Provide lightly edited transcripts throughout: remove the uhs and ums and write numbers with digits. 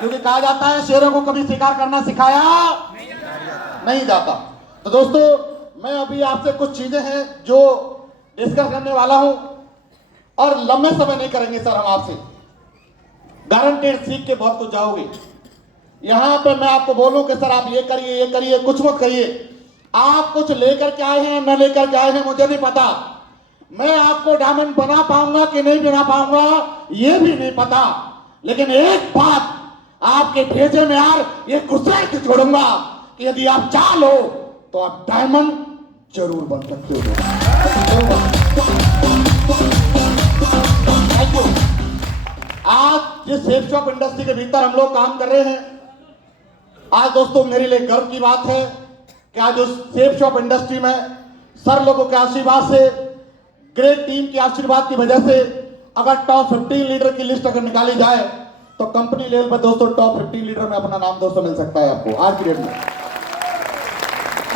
क्योंकि कहा जाता है शेरों को कभी शिकार करना सिखाया नहीं जाता। तो दोस्तों मैं अभी आपसे कुछ चीजें हैं जो डिस्कस करने वाला हूं और लंबे समय नहीं करेंगे सर, हम आपसे गारंटेड सीख के बहुत कुछ जाओगे। यहां पे मैं आपको बोलूं कि सर आप ये करिए, कुछ मत करिए। आप कुछ लेकर के आए हैं न लेकर के आए हैं मुझे नहीं पता। मैं आपको डायमंड बना पाऊंगा कि नहीं बना पाऊंगा ये भी नहीं पता, लेकिन एक बात आपके भेजे में यार ये गुस्सा के छोड़ूंगा कि यदि आप चाह लो तो आप डायमंड जरूर बन सकते हो। Thank you. आज जिस सेफ शॉप इंडस्ट्री के भीतर हम लोग काम कर रहे हैं, आज दोस्तों मेरे लिए गर्व की बात है कि आज उस सेफ शॉप इंडस्ट्री में सर लोगों के आशीर्वाद से, ग्रेट टीम के आशीर्वाद की वजह से अगर टॉप 15 लीडर की लिस्ट अगर निकाली जाए तो कंपनी लेवल पर दोस्तों टॉप 15 लीडर में अपना नाम दोस्तों मिल सकता है आपको आज की डेट में।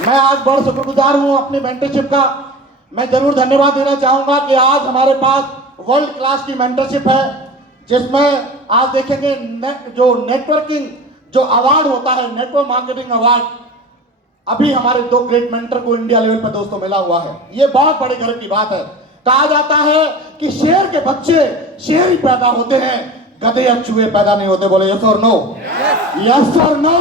मैं आज बड़ा शुक्रगुजार हूं अपनी मेंटरशिप का। मैं जरूर धन्यवाद देना चाहूंगा कि आज हमारे पास वर्ल्ड क्लास की मेंटरशिप है, जिसमें आज देखेंगे जो नेटवर्किंग जो अवार्ड होता है, नेटवर्क मार्केटिंग अवार्ड, अभी हमारे 2 ग्रेट मेंटर को इंडिया लेवल पर दोस्तों मिला हुआ है। ये बहुत बड़े गर्व की बात है। कहा जाता है कि शेर के बच्चे शेर ही पैदा होते हैं, गधे या चूहे पैदा नहीं होते। बोले यस और नो? यस और नो?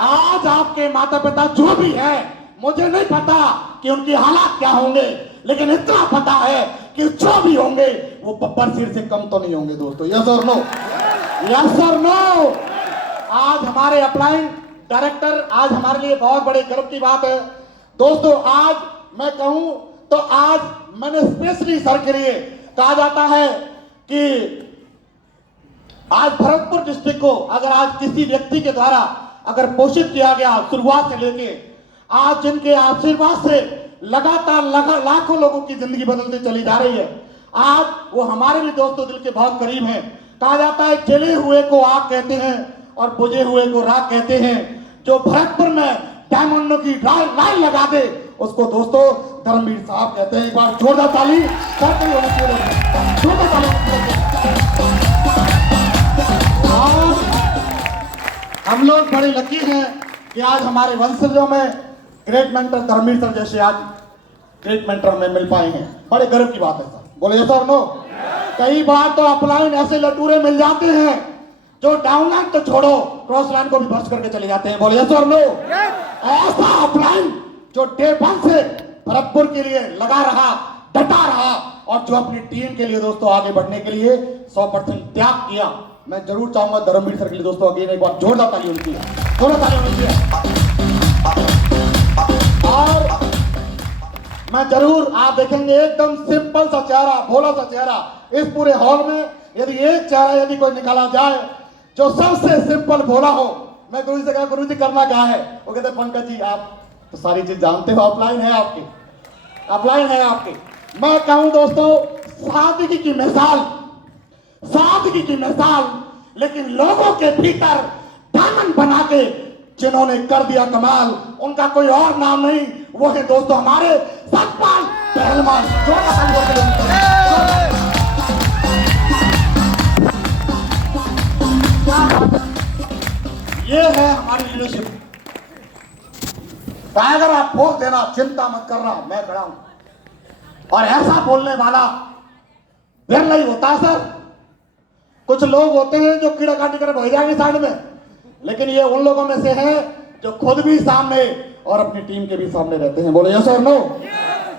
आज आपके माता पिता जो भी है, मुझे नहीं पता कि उनकी हालात क्या होंगे, लेकिन इतना पता है कि जो भी होंगे वो बब्बर सिर से कम तो नहीं होंगे दोस्तों। यस और नो? यस और नो? आज हमारे अपलाइन डायरेक्टर, आज हमारे लिए बहुत बड़े गर्व की बात है दोस्तों। आज मैं कहूं तो आज मैंने स्पेशली सर के लिए, कहा जाता है कि आज भरतपुर डिस्ट्रिक्ट को अगर आज किसी व्यक्ति के द्वारा अगर पोषित किया गया शुरुआत से लेके आज, जिनके आशीर्वाद से लगातार लाखों लोगों की जिंदगी बदलती चली जा रही है, आज वो हमारे भी दोस्तों दिल के बहुत करीब हैं। कहा जाता है जले हुए को आग कहते हैं और बुझे हुए को राख कहते हैं। जो भरतपुर में डायमंडों की लाइन लगा दे उसको दोस्तों धर्मवीर साहब कहते हैं। एक बार जोरदार ताली करते हुए हम लोग बड़े लकी हैं कि आज हमारे वंशजों में ग्रेट मेंटर धर्मवीर सर जैसे आज ग्रेट मेंटर में मिल पाए हैं। बड़े गर्व की बात है सर। बोले यस और नो? कई बार तो अपलाइन ऐसे लटूरे मिल जाते हैं जो डाउनलाइन तो छोड़ो क्रॉस लाइन को भी बर्स्ट करके चले जाते हैं। बोले यस और नो? ऐसा अपलाइन जो डे 1 से भरतपुर के लिए लगा रहा, डटा रहा और जो अपनी टीम के लिए दोस्तों आगे बढ़ने के लिए 100% त्याग किया। मैं जरूर चाहूंगा धर्मवीर सर के लिए दोस्तों अगेन एक बार जोरदार ताली होनी चाहिए, जोरदार ताली होनी चाहिए। और मैं जरूर, आप देखेंगे एकदम सिंपल सा चेहरा, भोला सा चेहरा इस पूरे हॉल में यदि एक चेहरा यदि कोई निकाला जाए जो सबसे सिंपल भोला हो, मैं गुरु जी से कहा गुरु जी करना क्या है? वो कहते पंकज जी आप तो सारी चीज जानते हो, अपलाइन है आपकी, अपलाइन है आपकी। मैं कहूं दोस्तों सादगी की मिसाल, सादगी की मिसाल, लेकिन लोगों के भीतर डायमंड बना के जिन्होंने कर दिया कमाल, उनका कोई और नाम नहीं, वो है दोस्तों हमारे सतपाल पहलवान। ये है हमारी लीडरशिप। अगर आप बोल देना चिंता मत करना, मैं खड़ा हूं। और ऐसा बोलने वाला बिरला ही होता है सर। कुछ लोग होते हैं जो कीड़ा काटी कर भाग जाएंगे साइड में, लेकिन ये उन लोगों में से है जो खुद भी सामने और अपनी टीम के भी सामने रहते हैं। बोले यस और नो?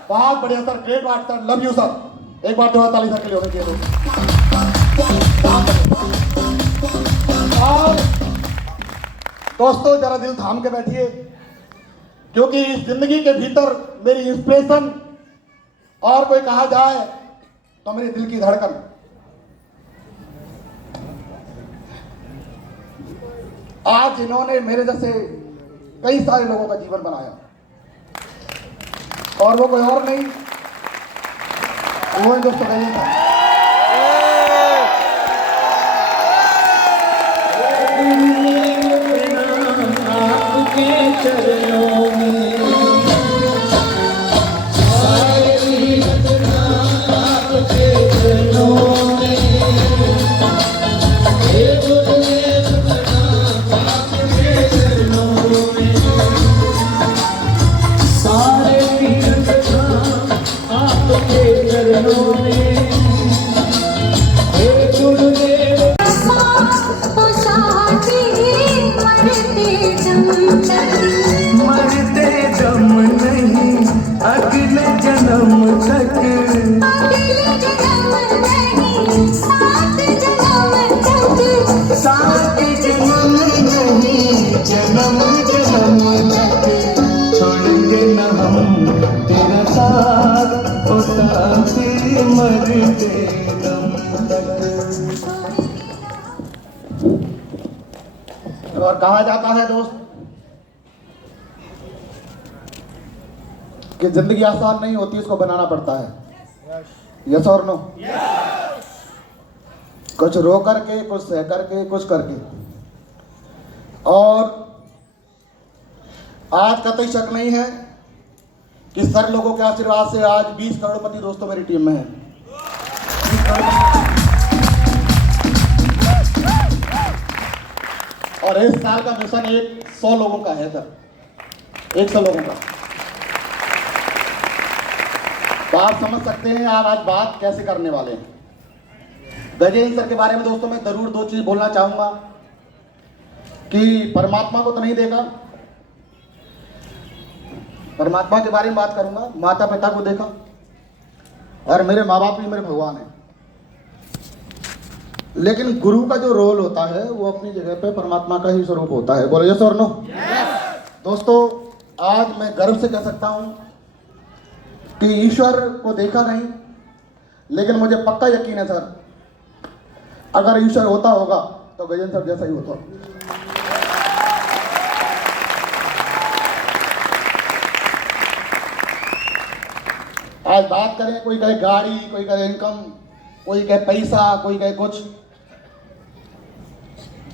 बहुत बढ़िया सर, ग्रेट बात सर, लव यू सर। एक बार जो ताली सर के लिए होनी चाहिए। और दोस्तों जरा दिल थाम के बैठिए, क्योंकि इस जिंदगी के भीतर मेरी इंस्पिरेशन और कोई कहा जाए तो मेरे दिल की धड़कन। आज इन्होंने मेरे जैसे कई सारे लोगों का जीवन बनाया और वो कोई और नहीं, वो दोस्तों का ये था। चरणों में हे गुरुदेव मरते दम नहीं अगले जन्म तक सात जन्म नहीं जन्म जन्म तक छोड़ेंगे न हम तेरा साथ ओ साथी मरते दम तक। और कहा जाता है दोस्त कि जिंदगी आसान नहीं होती, इसको बनाना पड़ता है। यस और नो? कुछ रो करके, कुछ सह करके, कुछ करके। और आज कतई शक नहीं है कि सर लोगों के आशीर्वाद से आज 20 करोड़पति दोस्तों मेरी टीम में है। और इस साल का मिशन 100 लोगों का है सर, 100 लोगों का। तो आप समझ सकते हैं आप आज बात कैसे करने वाले हैं। गजेंद्र सर के बारे में दोस्तों मैं जरूर 2 चीज बोलना चाहूंगा कि परमात्मा को तो नहीं देखा, परमात्मा के बारे में बात करूंगा, माता पिता को देखा और मेरे माँ बाप भी मेरे भगवान हैं। लेकिन गुरु का जो रोल होता है वो अपनी जगह पे परमात्मा का ही स्वरूप होता है। बोलो यस और नो? दोस्तों आज मैं गर्व से कह सकता हूं कि ईश्वर को देखा नहीं, लेकिन मुझे पक्का यकीन है सर, अगर ईश्वर होता होगा तो गजेंद्र सर जैसा ही होता। आज बात करें, कोई कहे गाड़ी, कोई कहे इनकम, कोई कहे पैसा, कोई कहे कुछ।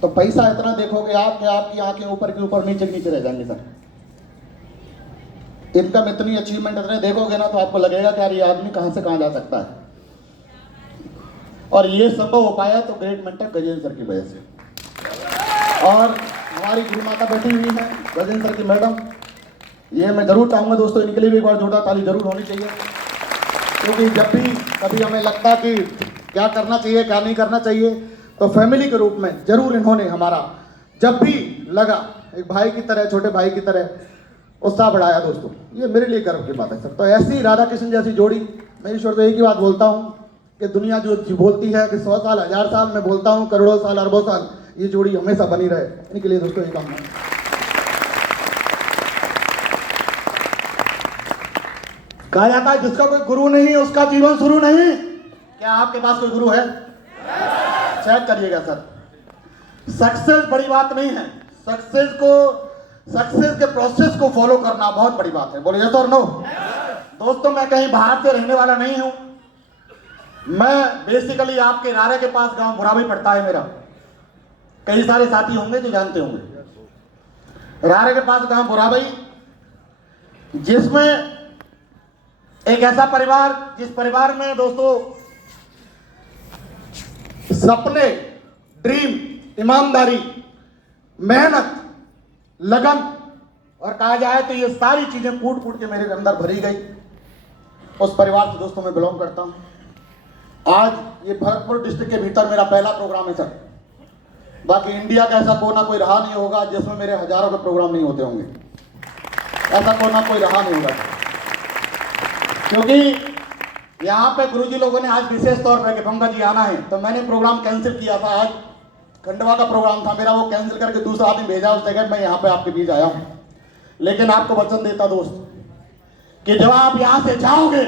तो पैसा इतना देखोगे आप कि आपकी आंखें ऊपर के ऊपर नीचे नीचे रह जाएंगे सर। इनकम इतनी, अचीवमेंट इतने देखोगे ना तो आपको लगेगा कि यार ये आदमी कहां से कहां जा सकता है। और ये संभव हो पाया तो ग्रेट मेंटर गजेंद्र सर की वजह से। और हमारी गुरु माता बैठी हुई है गजेंद्र सर की मैडम, ये मैं जरूर चाहूंगा दोस्तों इनके लिए भी एक बार जोरदार ताली जरूर होनी चाहिए। क्योंकि जब भी कभी हमें लगता कि क्या करना चाहिए क्या नहीं करना चाहिए, तो फैमिली के रूप में जरूर इन्होंने हमारा जब भी लगा एक भाई की तरह, छोटे भाई की तरह उत्साह बढ़ाया दोस्तों। ये मेरे लिए गर्व की बात है सर। तो ऐसी राधा कृष्ण जैसी जोड़ी, मैं ईश्वर से एक ही बात बोलता हूँ कि दुनिया जो बोलती है कि 100 साल 1000 साल, मैं बोलता हूँ करोड़ों साल अरबों साल ये जोड़ी हमेशा बनी रहे। इनके लिए दोस्तों ये काम है। कहा जाता है जिसका कोई गुरु नहीं उसका जीवन शुरू नहीं। क्या आपके पास कोई गुरु है? चेक करिएगा सर। सक्सेस बड़ी बात नहीं है, सक्सेस के प्रोसेस को फॉलो करना बहुत बड़ी बात है। बोलिए तो और नो? दोस्तों मैं कहीं बाहर से रहने वाला नहीं हूं, मैं बेसिकली आपके रारे के पास गांव बुराबई पड़ता है मेरा। कई सारे साथी होंगे जो जानते होंगे रारे के पास गांव बुराबई, जिसमें एक ऐसा परिवार जिस परिवार में दोस्तों सपने, ड्रीम, ईमानदारी, मेहनत, लगन और कहा जाए तो ये सारी चीजें कूट कूट के मेरे अंदर भरी गई। उस परिवार से दोस्तों मैं बिलोंग करता हूं। आज ये भरतपुर डिस्ट्रिक्ट के भीतर मेरा पहला प्रोग्राम है सर। बाकी इंडिया का ऐसा कोना कोई रहा नहीं होगा जिसमें मेरे हजारों के प्रोग्राम नहीं होते होंगे, ऐसा कोना कोई रहा नहीं होगा। क्योंकि यहाँ पे गुरुजी लोगों ने आज विशेष तौर पर कि पंकज जी आना है, तो मैंने प्रोग्राम कैंसिल किया था। आज खंडवा का प्रोग्राम था मेरा, वो कैंसिल करके दूसरा आदमी भेजा, उस जगह मैं यहाँ पे आपके बीच आया हूँ। लेकिन आपको वचन देता दोस्त कि जब आप यहाँ से जाओगे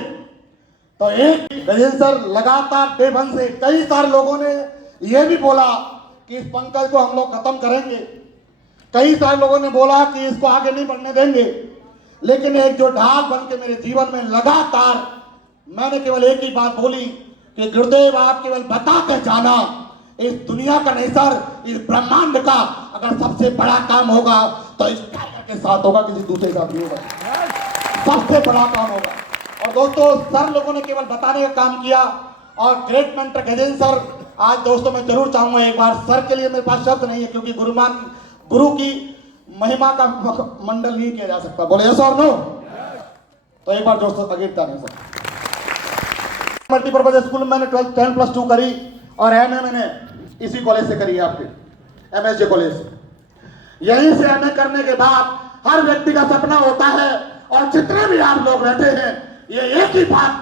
तो एक गजेंद्र सर लगातार डे 1 से कई सारे लोगों ने यह भी बोला कि इस पंकज को हम लोग खत्म करेंगे, कई सारे लोगों ने बोला कि इसको आगे नहीं बढ़ने देंगे। लेकिन एक जो ढाल बन के मेरे जीवन में लगातार मैंने केवल एक ही बात बोली कि गुरुदेव आप केवल बताते जाना, इस दुनिया का नहीं सर, इस ब्रह्मांड का अगर सबसे बड़ा काम होगा तो इस टाइगर के साथ होगा, किसी दूसरे साथ नहीं होगा। सबसे बड़ा काम होगा। और दोस्तों सर लोगों ने केवल बताने का काम किया। और ग्रेट मेंटर गजेंद्र सर, आज दोस्तों मैं जरूर चाहूंगा एक बार, सर के लिए मेरे पास शब्द नहीं है क्योंकि गुरु की महिमा का मंडल नहीं किया जा सकता। बोले यस और नो? तो एक बार दोस्तों अगेट सर। मल्टीपर्पज स्कूल में मैंने 10+2 करी और एमए मैंने इसी कॉलेज से करी है, आपके एमएसजे कॉलेज से। यहीं से एमए करने के बाद हर व्यक्ति का सपना होता है, और जितने भी आप लोग बैठे हैं ये एक ही बात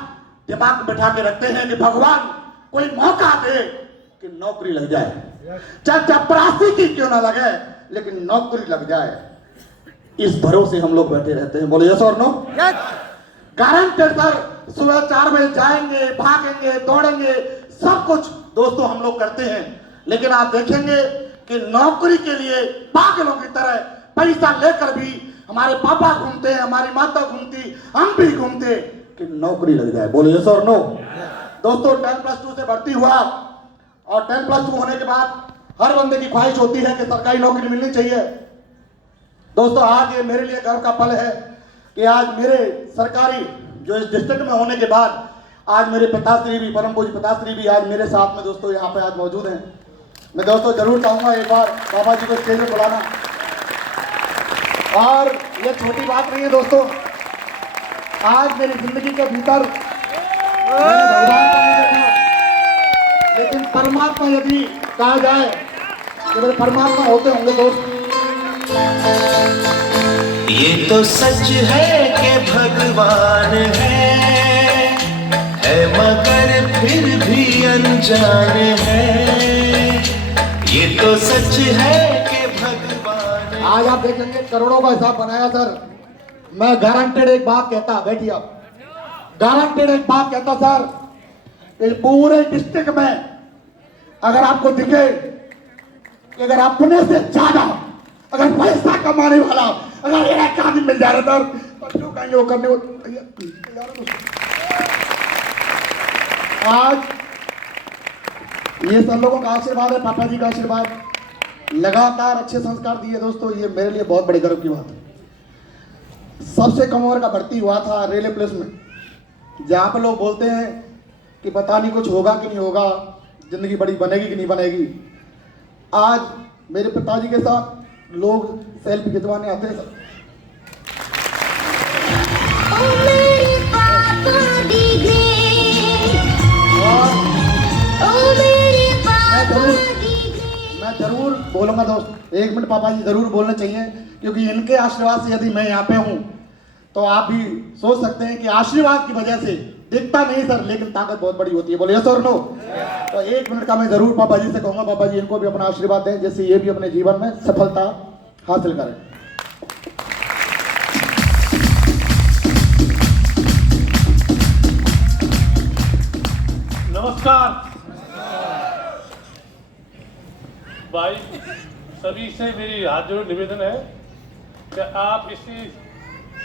दिमाग में बैठा के रखते हैं कि भगवान कोई मौका दे कि नौकरी लग जाए, चाहे चपरासी की क्यों ना लगे, लेकिन नौकरी लग जाए, इस भरोसे हम लोग बैठे रहते हैं। बोलो यस और नो? Guaranteed sir. सुबह 4 बजे जाएंगे, भागेंगे, दौड़ेंगे, सब कुछ दोस्तों हम लोग करते हैं, लेकिन आप देखेंगे कि नौकरी के लिए पागलों की तरह पैसा लेकर भी हमारे पापा घूमते हैं, हमारी माता घूमती, हम भी घूमते कि नौकरी लग जाए। बोलो यस और नो? दोस्तों 10+2 से भर्ती हुआ, और 10+2 होने के बाद हर बंदे की ख्वाहिश होती है कि सरकारी नौकरी मिलनी चाहिए। दोस्तों आज ये मेरे लिए गर्व का पल है कि आज मेरे सरकारी जो इस डिस्ट्रिक्ट में होने के बाद आज मेरे पिताश्री भी, परम पूज्य पिताश्री भी आज मेरे साथ में दोस्तों यहाँ पे आज मौजूद हैं। मैं दोस्तों जरूर चाहूंगा एक बार बाबा जी को स्टेज में बुलाना। और ये छोटी बात नहीं है दोस्तों, आज मेरी जिंदगी के भीतर मैंने भगवान को नहीं देखा, लेकिन परमात्मा यदि कहा जाए कि मेरे परमात्मा होते होंगे दोस्त। ये तो सच है कि भगवान है मगर फिर भी अनजान है। ये तो सच है कि भगवान। आज आप देखेंगे करोड़ों का हिसाब बनाया सर। मैं गारंटेड एक बात कहता, बैठिए आप, गारंटेड एक बात कहता सर, इस पूरे डिस्ट्रिक्ट में अगर आपको दिखे कि अगर अपने से ज्यादा अगर पैसा कमाने वाला अगर एक आदमी मिल जा रहा था तो क्यों कहेंगे वो करने को। आज ये सब लोगों का आशीर्वाद है, पापा जी का आशीर्वाद, लगातार अच्छे संस्कार दिए दोस्तों, ये मेरे लिए बहुत बड़े गर्व की बात है। सबसे कम उम्र का भर्ती हुआ था रेलवे पुलिस में, जहाँ पर लोग बोलते हैं कि पता नहीं कुछ होगा कि नहीं होगा, जिंदगी बड़ी बनेगी कि नहीं बनेगी। आज मेरे पिताजी के साथ लोग सेल्फी खिंचवाने आते हैं सर। मैं जरूर बोलूंगा दोस्त, 1 मिनट पापा जी जरूर बोलना चाहिए, क्योंकि इनके आशीर्वाद से यदि मैं यहाँ पे हूँ तो आप भी सोच सकते हैं कि आशीर्वाद की वजह से दिखता नहीं सर, लेकिन ताकत बहुत बड़ी होती है। बोले यस और नो? तो 1 मिनट का मैं जरूर पापा जी से कहूंगा, पापा जी इनको भी अपना आशीर्वाद दें, जिससे ये भी अपने जीवन में सफलता हासिल करें। नमस्कार भाई, सभी से मेरी हाथ जोड़ निवेदन है कि आप इसी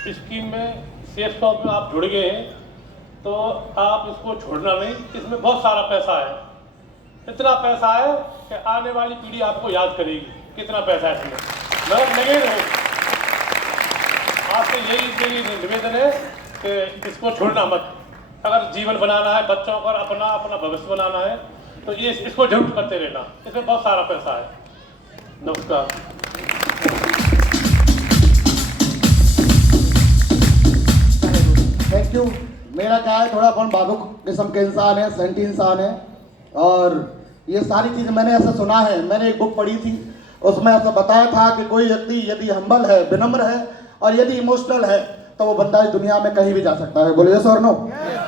स्कीम में सेफ स्टॉक में आप जुड़ गए हैं तो आप इसको छोड़ना नहीं। इसमें बहुत सारा पैसा है, इतना पैसा है कि आने वाली पीढ़ी आपको याद करेगी कितना पैसा है इसमें, मगर लगे रहो। आपसे यही मेरी निवेदन है कि इसको छोड़ना मत। अगर जीवन बनाना है बच्चों का, अपना भविष्य बनाना है तो ये इसको जरूर करते रहना, इसमें बहुत सारा पैसा है। नमस्कार। Thank you. मेरा क्या है, थोड़ा अपन भावुक किस्म के इंसान है, सेंटी इंसान है, और ये सारी चीज़ें मैंने ऐसा सुना है। मैंने एक बुक पढ़ी थी, उसमें ऐसा बताया था कि कोई व्यक्ति यदि हम्बल है, विनम्र है और यदि इमोशनल है तो वो बंदा इस दुनिया में कहीं भी जा सकता है। बोलिए यस और नो?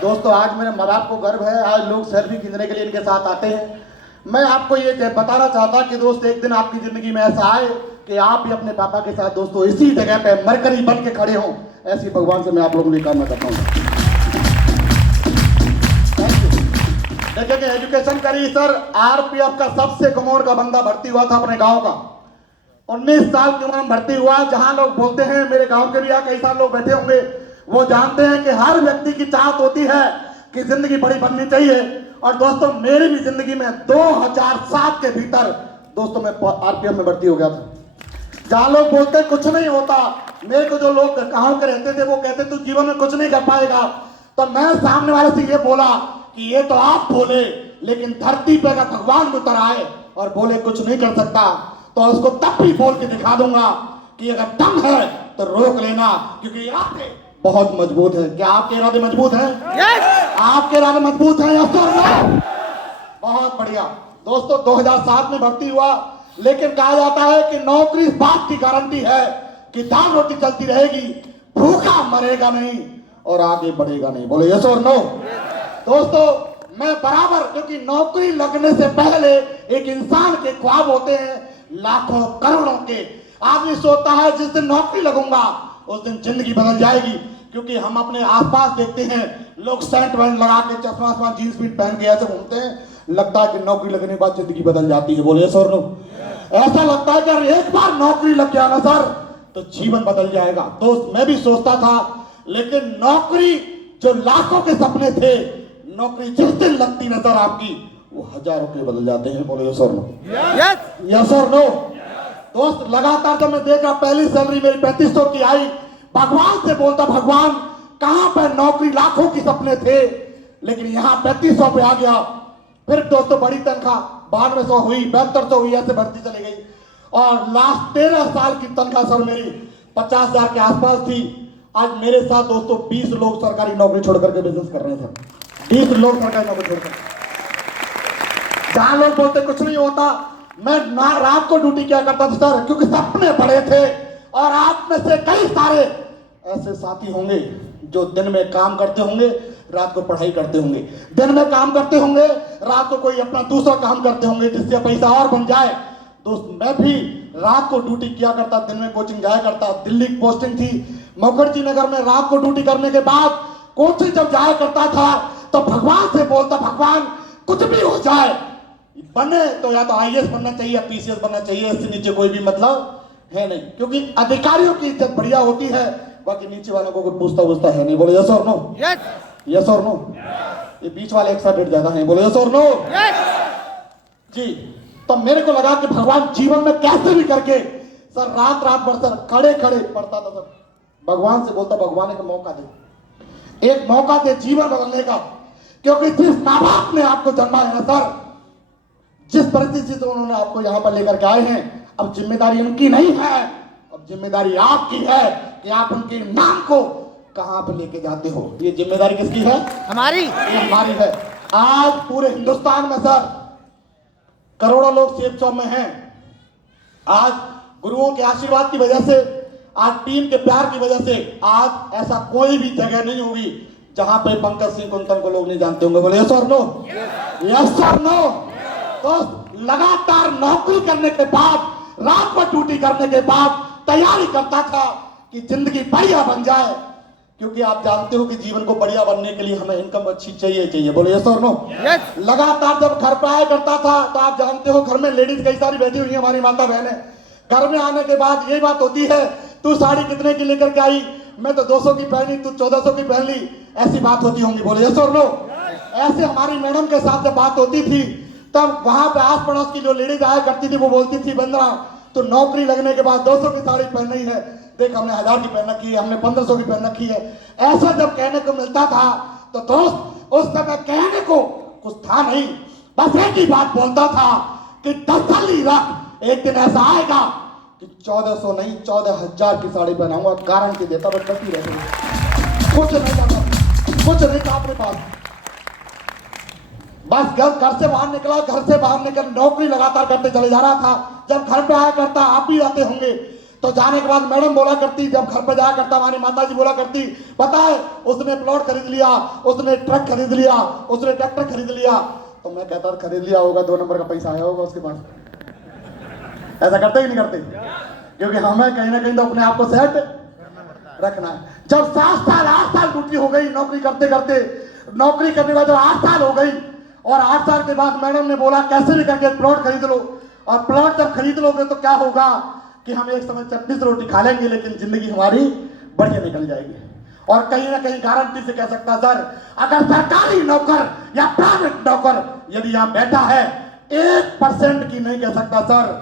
दोस्तों आज मेरे माँ बाप को गर्व है, आज लोग सेल्फी खींचने के लिए इनके साथ आते हैं। मैं आपको ये बताना चाहता कि दोस्त एक दिन आपकी जिंदगी में ऐसा आए कि आप भी अपने पापा के साथ दोस्तों इसी जगह पे मरकरी बन के खड़े हों, ऐसी भगवान से मैं आप लोगों की कामना करता हूँ। देखिए कि एजुकेशन करी सर, आरपीएफ का सबसे कम उम्र का बंदा भर्ती हुआ था अपने गांव का, 19 साल की उम्र में भर्ती हुआ। जहां लोग बोलते हैं, मेरे गांव के भी यहाँ कई सारे लोग बैठे होंगे, वो जानते हैं कि हर व्यक्ति की चाहत होती है कि जिंदगी बड़ी बननी चाहिए। और दोस्तों मेरी भी जिंदगी में 2007 के भीतर दोस्तों मैं आरपीएफ में भर्ती हो गया था। जहां लोग बोलते कुछ नहीं होता, मेरे को जो लोग गाँव के रहते थे वो कहते तू जीवन में कुछ नहीं कर पाएगा, तो मैं सामने वाले से ये बोला कि ये तो आप बोले, लेकिन धरती पे अगर भगवान उतर आए और बोले कुछ नहीं कर सकता तो उसको तब भी बोल के दिखा दूंगा कि अगर दम है तो रोक लेना, क्योंकि आपने बहुत मजबूत है। क्या आपके इरादे मजबूत हैं? यस। आपके इरादे मजबूत हैं? यस और नो? बहुत बढ़िया दोस्तों, 2007 में भर्ती हुआ, लेकिन कहा जाता है कि नौकरी इस बात की गारंटी है कि दाल रोटी चलती रहेगी, भूखा मरेगा नहीं और आगे बढ़ेगा नहीं। बोले यस और नो? दोस्तों मैं बराबर, क्योंकि नौकरी लगने से पहले एक इंसान के ख्वाब होते हैं लाखों करोड़ों के। आदमी सोचता है जिस दिन नौकरी लगूंगा उस दिन जिंदगी बदल जाएगी, क्योंकि हम अपने आसपास देखते हैं लोग सेंट वेंट लगा के चश्मा वश्मा जींस पीट पहन के ऐसे घूमते हैं, लगता है कि नौकरी लगने के बाद जिंदगी बदल जाती है। बोले यस और नो? ऐसा लगता है कि अगर एक बार नौकरी लग गया ना सर तो जीवन बदल जाएगा। दोस्त मैं भी सोचता था, लेकिन नौकरी जो लाखों के सपने थे, नौकरी जिस दिन लगती ना सर आपकी, वो हजारों के बदल जाते हैं। बोले यस और नो? यस। यस और नो? दोस्त लगातार जब मैं देख रहा, पहली सैलरी मेरी 3500 की आई, भगवान से बोलता भगवान कहां पर नौकरी, लाखों की सपने थे, लेकिन यहां 3500 पे आ गया। फिर दोस्तों बड़ी तनख्वाह 9200 हुई, 7200 हुई, ऐसे बढ़ती चली गई और लास्ट 13 साल की तनख्वाह सर मेरी 50,000 के आसपास थी। आज मेरे साथ दोस्तों 20 लोग सरकारी नौकरी छोड़ करके बिजनेस कर रहे थे। 20 लोग सरकारी नौकरी छोड़कर, जहां लोग बोलते कुछ नहीं होता, मैं रात को ड्यूटी किया करता था सर, क्योंकि सपने बड़े थे। और आप में से कई सारे ऐसे साथी होंगे जो दिन में काम करते होंगे, रात को पढ़ाई करते होंगे, दिन में काम करते होंगे, रात को कोई अपना दूसरा काम करते होंगे जिससे पैसा और बन जाए। दोस्त मैं भी रात को ड्यूटी किया करता, दिन में कोचिंग जाया करता। दिल्ली की पोस्टिंग थी मुखर्जी नगर में, रात को ड्यूटी करने के बाद कोचिंग जब जाया करता था तो भगवान से बोलता भगवान कुछ भी हो जाए, बने तो या तो आईएएस बनना चाहिए या पीसीएस बनना चाहिए, इससे नीचे कोई भी मतलब है नहीं, क्योंकि अधिकारियों की इज्जत बढ़िया होती है, बाकी नीचे वालों को कोई पूछता है नहीं। बोले यस और नो? यस। यस और नो? ये बीच वाले एक साथ ज्यादा हैं। बोले यस और नो? यस। जी। तो मेरे को लगा कि भगवान जीवन में कैसे भी करके सर रात भर सर खड़े पढ़ता था सर, भगवान से बोलता भगवान एक मौका दे जीवन बदलने का, क्योंकि जिस माँ बाप ने आपको जन्मा है ना सर, जिस परिस्थिति से उन्होंने आपको यहाँ पर लेकर के आए हैं, अब जिम्मेदारी उनकी नहीं है, अब जिम्मेदारी आपकी है कि आप उनके नाम को कहां पे लेके जाते हो। ये जिम्मेदारी किसकी है? हमारी। ये हमारी है। आज पूरे हिंदुस्तान में सर करोड़ों लोग सेफ शॉप में हैं। आज गुरुओं के आशीर्वाद की वजह से, आज टीम के प्यार की वजह से, आज ऐसा कोई भी जगह नहीं होगी जहां पे पंकज सिंह कुंतल को लोग नहीं जानते होंगे। बोले यस और नो? यस और नो? तो लगातार नौकरी करने के बाद, रात पर ड्यूटी करने के बाद तैयारी करता था कि जिंदगी बढ़िया बन जाए, क्योंकि आप जानते हो कि जीवन को बढ़िया बनने के लिए हमें इनकम अच्छी चाहिए। बोले यस और नो? यस। लगातार जब घर पर आया करता था तो आप जानते हो घर में लेडीज कई सारी बैठी हुई है, हमारी माता बहनें। घर में आने के बाद यही बात होती है, तू साड़ी कितने की लेकर के आई? मैं तो 200 की पहनी, तू 1400 की पहन ली, ऐसी बात होती होंगी। बोले यस और नो? ऐसे हमारी मैडम के साथ जब बात होती थी तब वहां पे आस पड़ोस की जो लेडीज आया करती थी वो बोलती थी बंदरा तो नौकरी लगने के बाद 200 की साड़ी पहन रही है, देख हमने 1000 की पहन रखी है, हमने 1500 की पहन रखी है। ऐसा जब कहने को मिलता था तो दोस्त उस समय कहने को कुछ था नहीं, बस एक ही बात बोलता था कि तसल्ली रख, एक दिन ऐसा आएगा कि 1400 नहीं 14,000 की साड़ी पहनाऊंगा, गारंटी देता। बस बची रहेगी, कुछ नहीं करता, कुछ नहीं था अपने पास। बस घर से बाहर निकला, घर से बाहर निकल नौकरी लगातार करते चले जा रहा था। जब घर पे आया करता, आप भी आते होंगे, तो जाने के बाद मैडम बोला करती, जब घर पे जाया करता हमारी माता जी बोला करती, पता है उसने प्लॉट खरीद लिया, उसने ट्रक खरीद लिया, उसने ट्रैक्टर खरीद लिया। तो मैं कहता खरीद लिया होगा, 2 नंबर का पैसा आया होगा उसके पास। ऐसा करते ही नहीं करते, क्योंकि हमें कहीं ना कहीं तो अपने आप को सेट रखना है। जब 7 साल 8 साल ड्यूटी हो गई नौकरी करते करते, नौकरी करने के बाद जब 8 साल हो गई और 8 साल के बाद मैडम ने बोला कैसे भी करके प्लॉट खरीद लो, और प्लॉट जब खरीद लोगे तो क्या होगा कि हम एक समय चटनी से रोटी खा लेंगे, लेकिन जिंदगी हमारी बढ़िया निकल जाएगी। और कहीं ना कहीं गारंटी से कह सकता सर, अगर सरकारी नौकर या प्राइवेट नौकर यदि यहाँ बैठा है, 1% की नहीं कह सकता सर,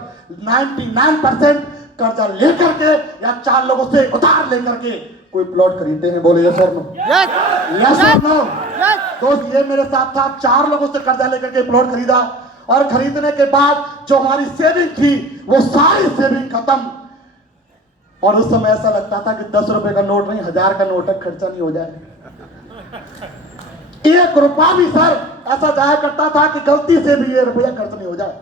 99% कर्जा लेकर के या 4 लोगों से उधार लेकर के कोई प्लॉट खरीदते हैं। बोले यस और नो? यस और नो? दोस्त ये मेरे साथ था, 4 लोगों से कर्जा लेकर के प्लॉट खरीदा, और खरीदने के बाद जो हमारी सेविंग थी वो सारी सेविंग खत्म। और उस समय ऐसा लगता था कि 10 रुपए का नोट नहीं 1000 का नोट है, खर्चा नहीं हो जाए। 1 रुपया भी सर ऐसा जाया करता था कि गलती से भी 1 रुपया खर्च नहीं हो जाए।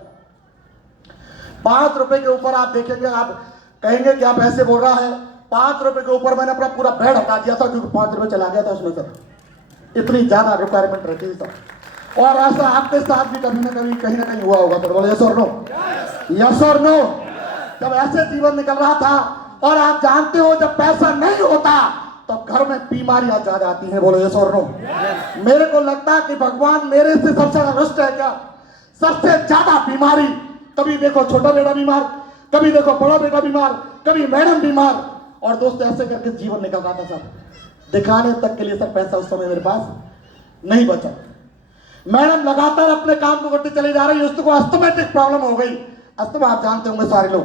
5 रुपए के ऊपर आप देखेंगे, आप कहेंगे कि आप ऐसे बोल रहा है। 5 रुपए के ऊपर मैंने अपना पूरा बेड हटा दिया था क्योंकि 5 रुपए चला गया था उसमें सर। इतनी ज्यादा रिक्वायरमेंट रहती है सर। और ऐसा आपके साथ भी कभी ना कभी कहीं ना कहीं हुआ होगा। तो बोलो यस और नो, यस और नो। जब ऐसे जीवन निकल रहा था, और आप जानते हो जब पैसा नहीं होता तो घर में बीमारियां ज्यादा आती हैं। बोलो यस और नो। मेरे को लगता है कि भगवान मेरे से सबसे ज्यादा रुष्ट है क्या? सबसे ज्यादा बीमारी, कभी देखो छोटा बेटा बीमार, कभी देखो बड़ा बेटा बीमार, कभी मैडम बीमार, और दोस्त ऐसे करके जीवन निकल रहा था सर। दिखाने तक के लिए सर पैसा उस समय मेरे पास नहीं बचा। मैडम लगातार अपने काम को करते चले जा रही है, उसको अस्थमैटिक प्रॉब्लम हो गई। अस्थमा आप जानते होंगे सारे लोग।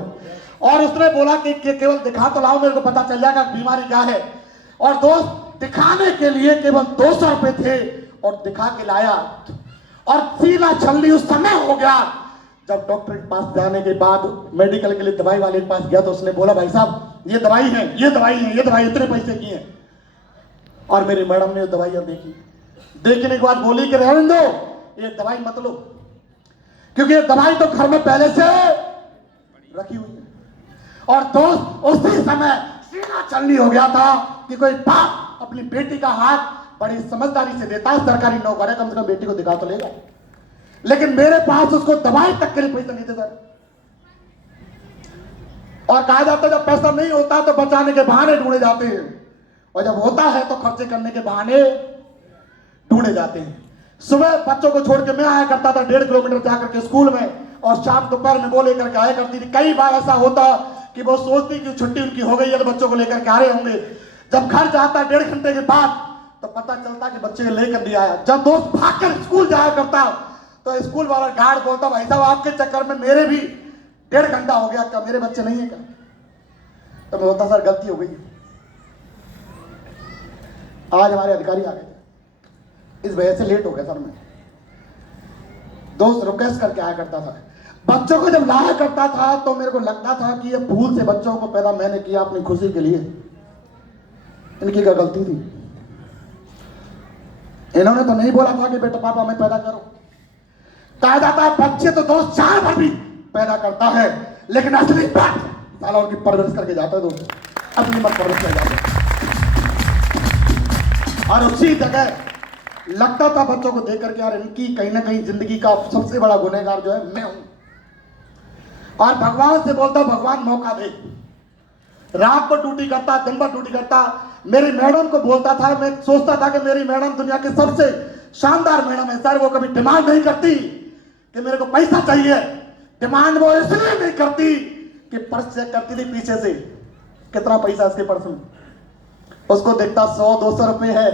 और उसने बोला कि केवल दिखा तो लाओ, मेरे को पता चल जाएगा बीमारी क्या है। और दोस्त दिखाने के लिए केवल 200 रुपए थे और दिखा के लाया, और सीधा छल्ली उस समय हो गया। जब डॉक्टर के पास जाने के बाद मेडिकल के लिए दवाई वाले के पास गया तो उसने बोला भाई साहब ये दवाई है, ये दवाई है, ये दवाई इतने पैसे की है। और मेरी मैडम ने दवाइयां देखी, देखने के बाद बोली कि रहने दो, ये दवाई मत लो, क्योंकि ये दवाई तो घर में पहले से रखी हुई है। और दोस्त उसी समय सीना चलनी हो गया था कि कोई बाप अपनी बेटी का हाथ बड़ी समझदारी से देता है, सरकारी नौकर है, कम से कम बेटी को दिखा तो लेगा। लेकिन मेरे पास उसको दवाई तक के लिए पैसा नहीं थे सर। और कहा जाता है जब पैसा नहीं होता तो बचाने के बहाने ढूंढे जाते हैं, और जब होता है तो खर्चे करने के बहाने ढूंढे जाते हैं। सुबह बच्चों को छोड़ के मैं आया करता था 1.5 किलोमीटर जाकर के स्कूल में, और शाम दोपहर में वो लेकर के आया करती थी। कई बार ऐसा होता कि वो सोचती कि छुट्टी उनकी हो गई है तो बच्चों को लेकर के आ रहे होंगे। जब घर जाता 1.5 घंटे के बाद तो पता चलता कि बच्चे लेकर नहीं आया। जब दोस्त भागकर स्कूल जाया करता तो स्कूल वाला गार्ड बोलता भाई साहब आपके चक्कर में मेरे भी 1.5 घंटा हो गया, क्या मेरे बच्चे नहीं है क्या? तो मैं बोलता सर गलती हो गई। आज हमारे अधिकारी आ गए, इस वजह से लेट हो गया सर। मैं दोस्त रिक्वेस्ट करके आया करता था, बच्चों को जब लाया करता था तो मेरे को लगता था कि ये भूल से बच्चों को पैदा मैंने किया अपनी खुशी के लिए, इनकी क्या गलती थी? इन्होंने तो नहीं बोला था कि बेटा पापा मैं पैदा करो। कहा जाता है बच्चे तो दोस्त 4 बार भी पैदा करता है, लेकिन असली बात साला उनकी परवरिश करके जाता है दोस्त, अपनी मत परवरिश कर जाता है। और उसी जगह लगता था बच्चों को देख करके यार इनकी कहीं ना कहीं जिंदगी का सबसे बड़ा गुनहगार जो है मैं हूं। और भगवान से बोलता भगवान मौका दे। रात को ड्यूटी करता, दिन भर ड्यूटी करता। मेरी मैडम को बोलता था, मैं सोचता था कि मेरी मैडम दुनिया की सबसे शानदार मैडम है सर। वो कभी डिमांड नहीं करती कि मेरे को पैसा चाहिए, डिमांड वो इसलिए नहीं करती कि पर्स चेक करती थी पीछे से कितना पैसा इसके पर्स में। उसको देखता 100-200 रुपए है,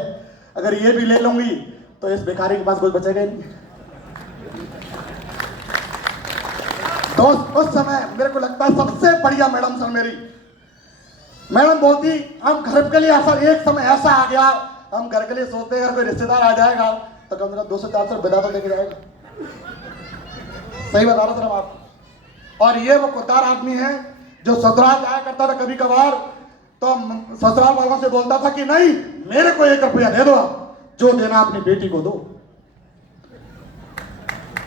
अगर ये भी ले लूंगी तो इस भिखारी के पास कुछ बचेगा ही नहीं। दोस्त उस समय मेरे को लगता है सबसे बढ़िया मैडम सर मेरी मैडम बोलती हम घर के लिए ऐसा एक समय ऐसा आ गया, हम घर के लिए सोचते हैं कोई रिश्तेदार आ जाएगा तो कम से कम 200-400 विदा तो लेके जाएगा। सही बता रहा था आप। और ये वो खुददार आदमी है जो ससुराल जाया करता था कभी कभार, तो ससुराल वालों से बोलता था कि नहीं मेरे को 1 रुपया दे दो, जो देना अपनी बेटी को दो।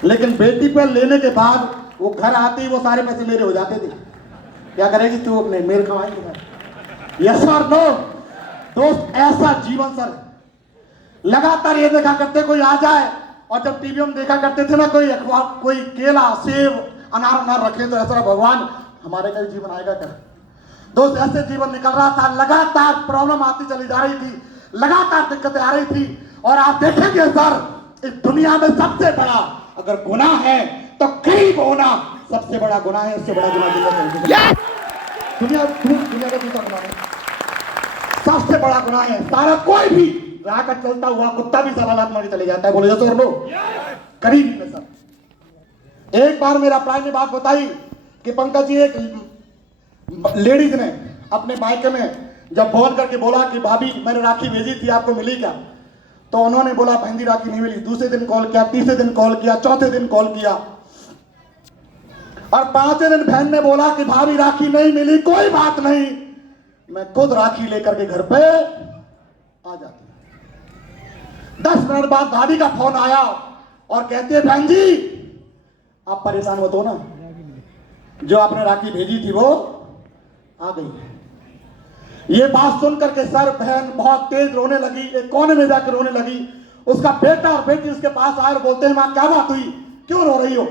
लेकिन बेटी पर लेने के बाद वो घर आते ही वो सारे पैसे मेरे हो जाते थे। क्या करेगी तू? अपने मेरे कमाएंगे। यस और नो? दोस्त ऐसा जीवन सर लगातार ये देखा करते कोई आ जाए, और जब टीवी में देखा करते थे ना कोई अखबार कोई केला सेब अनार रखे तो ऐसा हभगवान हमारे का जीवन आएगा क्या? दोस्त ऐसे जीवन निकल रहा था, लगातार प्रॉब्लम आती चली जा रही थी, लगातार दिक्कतें आ रही थी। और आप देखेंगे सर इस दुनिया में सबसे बड़ा अगर गुनाह है तो गरीब होना सबसे बड़ा गुनाह है। इससे बड़ा गुनाह दुनिया का दूसरा गुनाह है, सबसे बड़ा गुनाह है। सारा कोई भी राह का चलता हुआ कुत्ता भी सारा लात मारी चले जाता है। बोले तो लो गरीबी में सर। एक बार मेरा प्राय ने बात बताई कि पंकज जी एक लेडीज ने अपने मायके में जब फोन करके बोला कि भाभी मैंने राखी भेजी थी आपको मिली क्या, तो उन्होंने बोला बहन जी राखी नहीं मिली। दूसरे दिन कॉल किया, तीसरे दिन कॉल किया, चौथे दिन कॉल किया, और 5वें दिन बहन ने बोला कि भाभी राखी नहीं मिली, कोई बात नहीं, मैं खुद राखी लेकर के घर पे आ जाती। 10 मिनट बाद गाड़ी का फोन आया और कहते हैं बहन जी आप परेशान मत हो ना, जो आपने राखी भेजी थी वो आ गई है। ये बात सुन करके सर बहन बहुत तेज रोने लगी, एक कोने में जाकर रोने लगी। उसका बेटा और बेटी उसके पास आए और बोलते हैं मां क्या बात हुई, क्यों रो रही हो?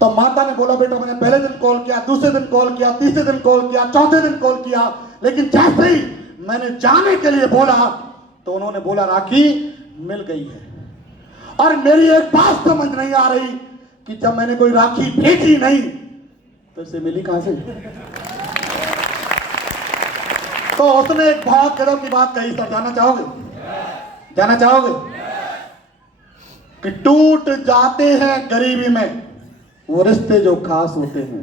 तो माता ने बोला बेटा मैंने पहले दिन कॉल किया, दूसरे दिन कॉल किया, तीसरे दिन कॉल किया, चौथे दिन कॉल किया, लेकिन जैसे ही मैंने जाने के लिए बोला तो उन्होंने बोला राखी मिल गई है। और मेरी एक बात समझ नहीं आ रही कि जब मैंने कोई राखी भेजी नहीं तो इसे मिली कहां से? तो उसने एक बहुत गजब की बात कही सर, जाना चाहोगे? जाना चाहोगे? कि टूट जाते हैं गरीबी में वो रिश्ते जो खास होते हैं,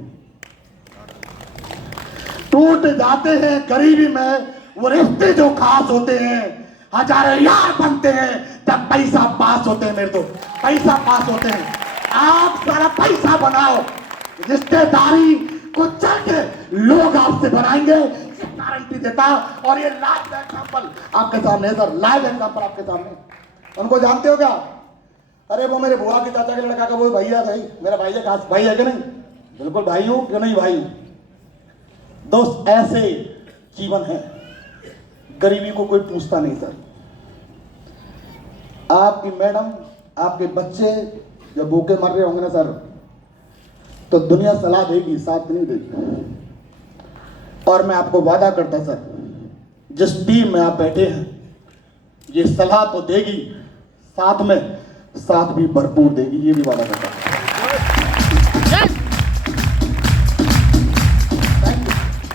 टूट जाते हैं गरीबी में वो रिश्ते जो खास होते हैं। हजारों यार बनते हैं जब पैसा पास होते हैं, मेरे तो पैसा पास होते हैं। आप सारा पैसा बनाओ, रिश्तेदारी को चल के लोग आपसे बनाएंगे, गारंटी देता। और ये लाइव एग्जांपल आपके सामने है सर, लाइव एग्जांपल आपके सामने। उनको जानते हो क्या? अरे वो मेरे बुआ के चाचा के लड़का का वो भैया भाई, मेरा भाई है, खास भाई है कि नहीं? बिल्कुल भाई हूं, क्यों नहीं भाई? दोस्त ऐसे जीवन है, गरीबी को कोई पूछता नहीं सर। आपकी मैडम आपके बच्चे जब भूखे मर रहे होंगे ना सर, तो दुनिया सलाह देगी, साथ नहीं देगी। और मैं आपको वादा करता सर, जिस टीम में आप बैठे हैं ये सलाह तो देगी, साथ में साथ भी भरपूर देगी, ये भी वादा करता हूं।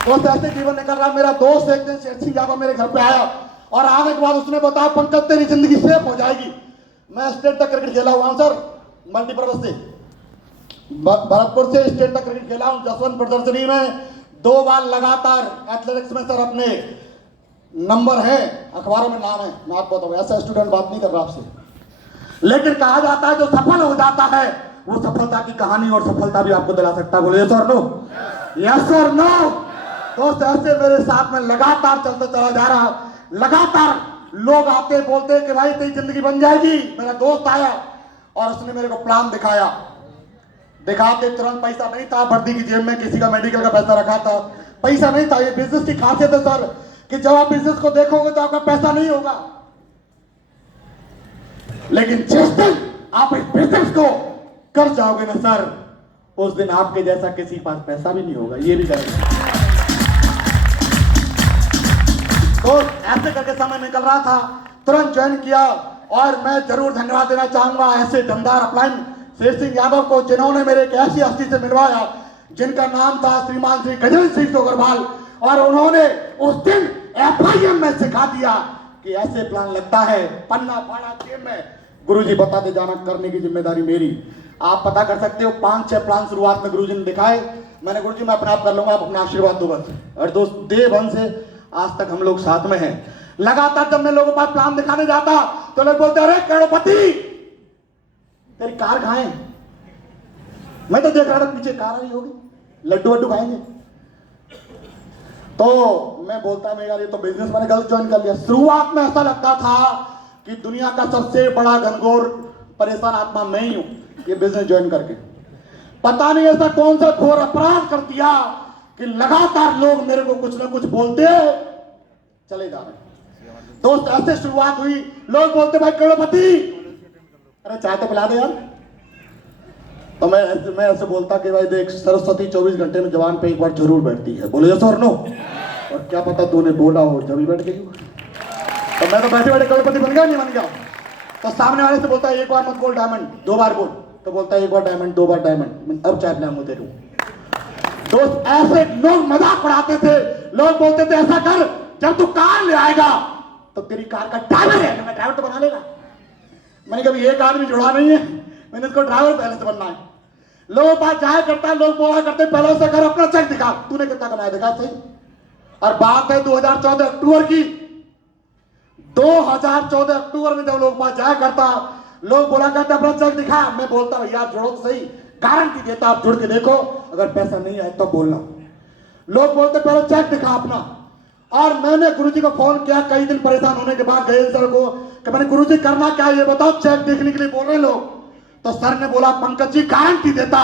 दोस्त ऐसे जीवन निकल रहा। मेरा दोस्त एक दिन शेर सिंह यादव मेरे घर पे आया और आने के बाद उसने बताया पंकज तेरी जिंदगी सेफ हो जाएगी। मैं स्टेट तक क्रिकेट खेला हुआ हूं सर, मल्टीपर्पज से, भरतपुर से स्टेट तक क्रिकेट खेला हूं। जसवंत प्रदर्शनी में 2 बार लगातार एथलेटिक्स में सर अपने नंबर है, अखबारों में नाम है। मैं आपको बताऊं, ऐसा स्टूडेंट बात नहीं कर रहा आपसे, लेकिन कहा जाता है जो सफल हो जाता है वो सफलता की कहानी और सफलता भी आपको दिला सकता है। बोले यस और नो? यस और नो? दोस्त ऐसे मेरे साथ में लगातार चलते चला जा रहा। लगातार लोग आते बोलते कि भाई तेरी जिंदगी बन जाएगी। मेरा दोस्त आया और उसने मेरे को प्लान दिखाया, दिखा के तुरंत, पैसा नहीं था वर्दी की जेब में, किसी का मेडिकल का पैसा रखा था, पैसा नहीं था। ये बिजनेस की खासियत है सर कि जब आप बिजनेस को देखोगे तो आपका पैसा नहीं होगा, लेकिन जिस दिन आप इस बिजनेस को कर जाओगे ना सर, उस दिन आपके जैसा किसी के पास पैसा भी नहीं होगा, ये भी करेंगे। तो ऐसे करके समय निकल रहा था, तुरंत ज्वाइन किया। और मैं जरूर धन्यवाद देना चाहूंगा ऐसे दमदार अपलाइन शेर सिंह यादव को, जिन्होंने मेरे एक ऐसी हस्ती से मिलवाया जिनका नाम था श्रीमान श्री गजेंद्र सिंह अग्रवाल। और उन्होंने उस दिन FIM में सिखा दिया कि ऐसे प्लान लगता है, पन्ना फाड़ा जेब में, गुरुजी बताते जाना, करने की जिम्मेदारी मेरी। आप पता कर सकते हो 5-6 प्लान शुरुआत में गुरुजी ने दिखाए। मैंने गुरुजी मैं अपने आप कर लूंगा, आप अपना आशीर्वाद दो बस। और दोस्त डे 1 से आज तक हम लोग साथ में हैं। लगातार जब मैं लोगों के पास प्लान दिखाने जाता तो लोग बोलते अरे करोड़पति तेरी कार कहां है? मैं तो देख रहा था पीछे कार आ रही होगी, लड्डू वड्डू खाएंगे। तो मैं बोलता मैं यार ये तो बिजनेस मैंने गलत ज्वाइन कर लिया। शुरुआत में ऐसा लगता था कि दुनिया का सबसे बड़ा घनघोर परेशान आत्मा मैं ही हूं ये बिजनेस ज्वाइन करके। पता नहीं ऐसा कौन सा घोर अपराध कर दिया कि लगातार लोग मेरे को कुछ ना कुछ बोलते चले जा रहे। दोस्त ऐसे शुरुआत हुई, लोग बोलते भाई करोड़पति अरे चाय तो पिला दे यार। तो मैं ऐसे बोलता कि भाई देख सरस्वती 24 घंटे में जवान पे एक बार जरूर बैठती है। बोले यस और नो? और क्या पता तूने बोला हो जब ही बैठ गई। तो मैं तो बैठे बैठे करोड़पति बन गया, नहीं बन गया। तो सामने वाले से बोलता है एक बार मत बोल डायमंड, 2 बार बोल। तो बोलता है एक बार डायमंड, 2 बार डायमंड, अब चाय पिलाऊंगा तेरे को। दोस्त ऐसे लोग मजाक उड़ाते थे, लोग बोलते थे ऐसा कर जब तू कार ले आएगा तो तेरी कार का ड्राइवर है, मैं ड्राइवर तो बना लेगा। मैंने कभी एक आदमी जुड़ा नहीं है, मैंने इसको ड्राइवर पहले से बनना है। लोगों पास जाया करता, लोग बोला करते पहले से कर अपना चेक दिखा, तूने कितना कमाया दिखा सही। और बात है 2014 अक्टूबर की। 2014 अक्टूबर में जब लोग पास जाया करता, लोग बोला करते अपना चेक दिखा, मैं बोलता भैया जोड़ो तो सही, गारंटी देता आप जुड़ के देखो, अगर पैसा नहीं आए तो बोलना। लोग बोलते पहले चेक दिखा अपना। और मैंने गुरुजी को फोन किया कई दिन परेशान होने के बाद गए सर को कि मैंने गुरुजी करना क्या है ये बताओ, चेक देखने के लिए बोल रहे लोग। तो सर ने बोला पंकज जी गारंटी देता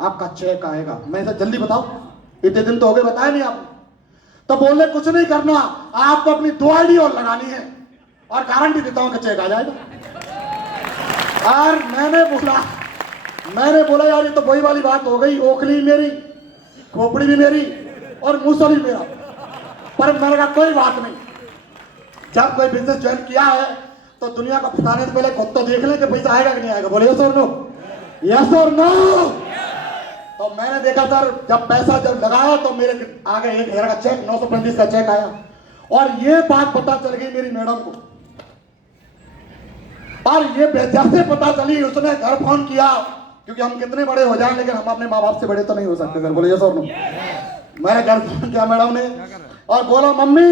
आपका चेक आएगा। मैं सर जल्दी बताओ, इतने दिन तो हो गए बताया नहीं आप। तो बोले कुछ नहीं करना, आपको अपनी 2 आईडी और लगानी है और गारंटी देता हूं कि चेक आ जाएगा। और मैंने बोला यार ये तो वही वाली बात हो गई, ओखली मेरी, खोपड़ी भी मेरी और मुंह भी मेरा। पर मैंने कहा कोई बात नहीं, जब कोई बिजनेस ज्वाइन किया है तो दुनिया को फंसाने से पहले खुद तो देख लें कि पैसा आएगा कि नहीं आएगा। बोले यस और नो, यस और नो। तो मैंने देखा सर जब पैसा जब लगाया तो मेरे आगे 1000 का चेक 935 का चेक आया। और ये बात पता चल गई मेरी मैडम को, और ये जैसे पता चली उसने घर फोन किया, क्योंकि हम कितने बड़े हो जाएं लेकिन हम अपने माँ बाप से बड़े तो नहीं हो सकते सर। बोले यस और नो। मैंने घर फोन किया मैडम ने और बोला मम्मी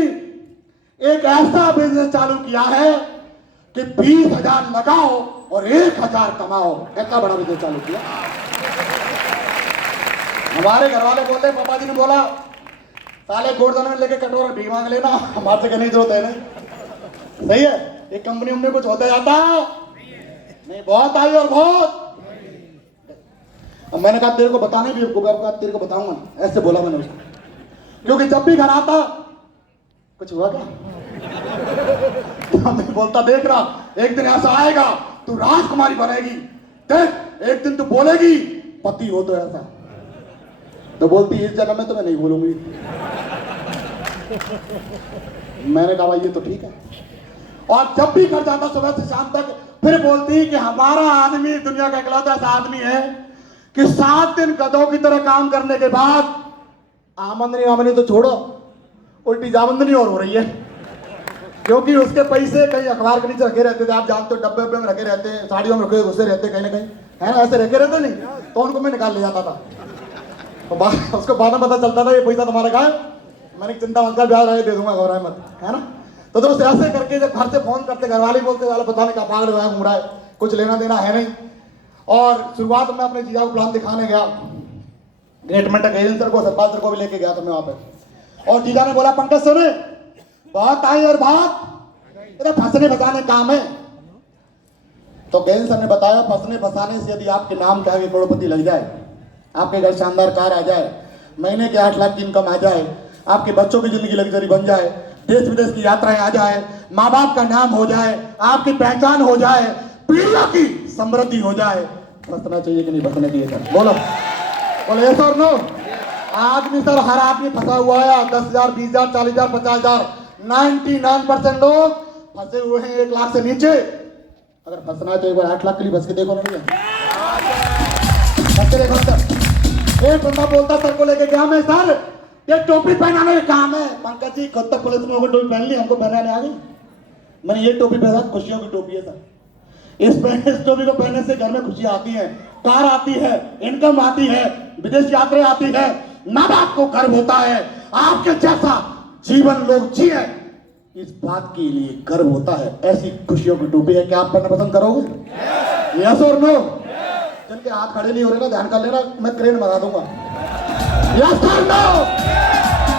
एक ऐसा बिजनेस चालू किया है कि 20,000 लगाओ और 1,000 कमाओ। कितना बड़ा बिजनेस चालू किया। हमारे घर वाले बोलते पापा जी ने बोला साले गोवर्धन में लेके कटोरा भी मांग लेना, हमारे से कहने की जरूरत है नहीं। सही है, एक कंपनी में कुछ होता जाता नहीं, बहुत आई और बहुत। अब मैंने कहा तेरे को बताने भी तेरे को बताऊंगा, ऐसे बोला मैंने उसको, क्योंकि जब भी घर आता कुछ हुआ क्या तो मैं बोलता देख रहा एक दिन ऐसा आएगा तू राजकुमारी बनेगी, देख एक दिन तू बोलेगी पति हो तो ऐसा। तो बोलती इस जगह में तो मैं नहीं बोलूंगी। मैंने कहा भाई ये तो ठीक है। और जब भी घर जाता सुबह से शाम तक फिर बोलती कि हमारा आदमी दुनिया का इकलौता ऐसा आदमी है कि 7 दिन गधों की तरह काम करने के बाद आमदनी तो छोड़ो उल्टी जामदनी और हो रही है, क्योंकि उसके पैसे कहीं अखबार के नीचे रखे रहते थे, आप जानते हो डब्बे में रखे रहते हैं, साड़ियों में रखे घुसे रहते कहीं ना कहीं, है ना, ऐसे रखे रहते नहीं, तो उनको मैं निकाल ले जाता था। तो उसको बाद में पता चलता था ये पैसा तुम्हारा कहा है, मैंने चिंता मत कर ब्याज आगे दे दूंगा घबराए मत, है ना। तो दोस्त ऐसे करके जब घर से फोन करते घर वाले बोलते वाले पता नहीं क्या पागल हुआ है घूम रहा है, कुछ लेना देना है नहीं। और शुरुआत में अपने जीजा को प्लान दिखाने गया, ग्रेट मेंटल सर को सतपाल सर को भी लेके गया था मैं वहां पे। और जीजा ने बोला पंकज सुने बहुत आई और बहुत इधर फंसने फंसाने काम है। तो गैन सर ने बताया फंसने फंसाने से यदि आपके नाम के आगे करोड़पति लग जाए, आपके घर शानदार कार आ जाए, महीने के 8 लाख की इनकम आ जाए, आपके बच्चों की जिंदगी लग्जरी बन जाए, देश विदेश की यात्राएं आ जाए, माँ बाप का नाम हो जाए, आपकी पहचान हो जाए, पीढ़ियों की समृद्धि हो जाए, फंसना चाहिए कि नहीं फंसना चाहिए सर? बोलो बोले यस और नो। आदमी सर हर आदमी फंसा हुआ है, 10,000 20,000 40,000 50,000 99% लोग फंसे हुए हैं 1 लाख से नीचे। अगर फंसना है तो एक बार 8 लाख के लिए फंस के देखो ना भैया, देखो सर। एक बंदा बोलता सर को लेके गया मैं सर ये टोपी पहनाने का काम है। पंकज जी खुद तक पुलिस में होकर टोपी पहन ली, हमको पहनाने आ गई। मैंने ये टोपी पहना खुशियों की टोपी है सर, इस टोपी को पहनने से घर में खुशियां आती हैं, कार आती है, इनकम आती है, विदेश यात्रा आती है, माँ बाप को गर्व होता है, आपके जैसा जीवन लोग जिए इस बात के लिए गर्व होता है। ऐसी खुशियों की टोपी है, क्या आप पहनना पसंद करोगे? यस और नो? जिनके हाथ खड़े नहीं हो रहे ना ध्यान कर लेना, मैं क्रेन मंगा दूंगा। यस और नो?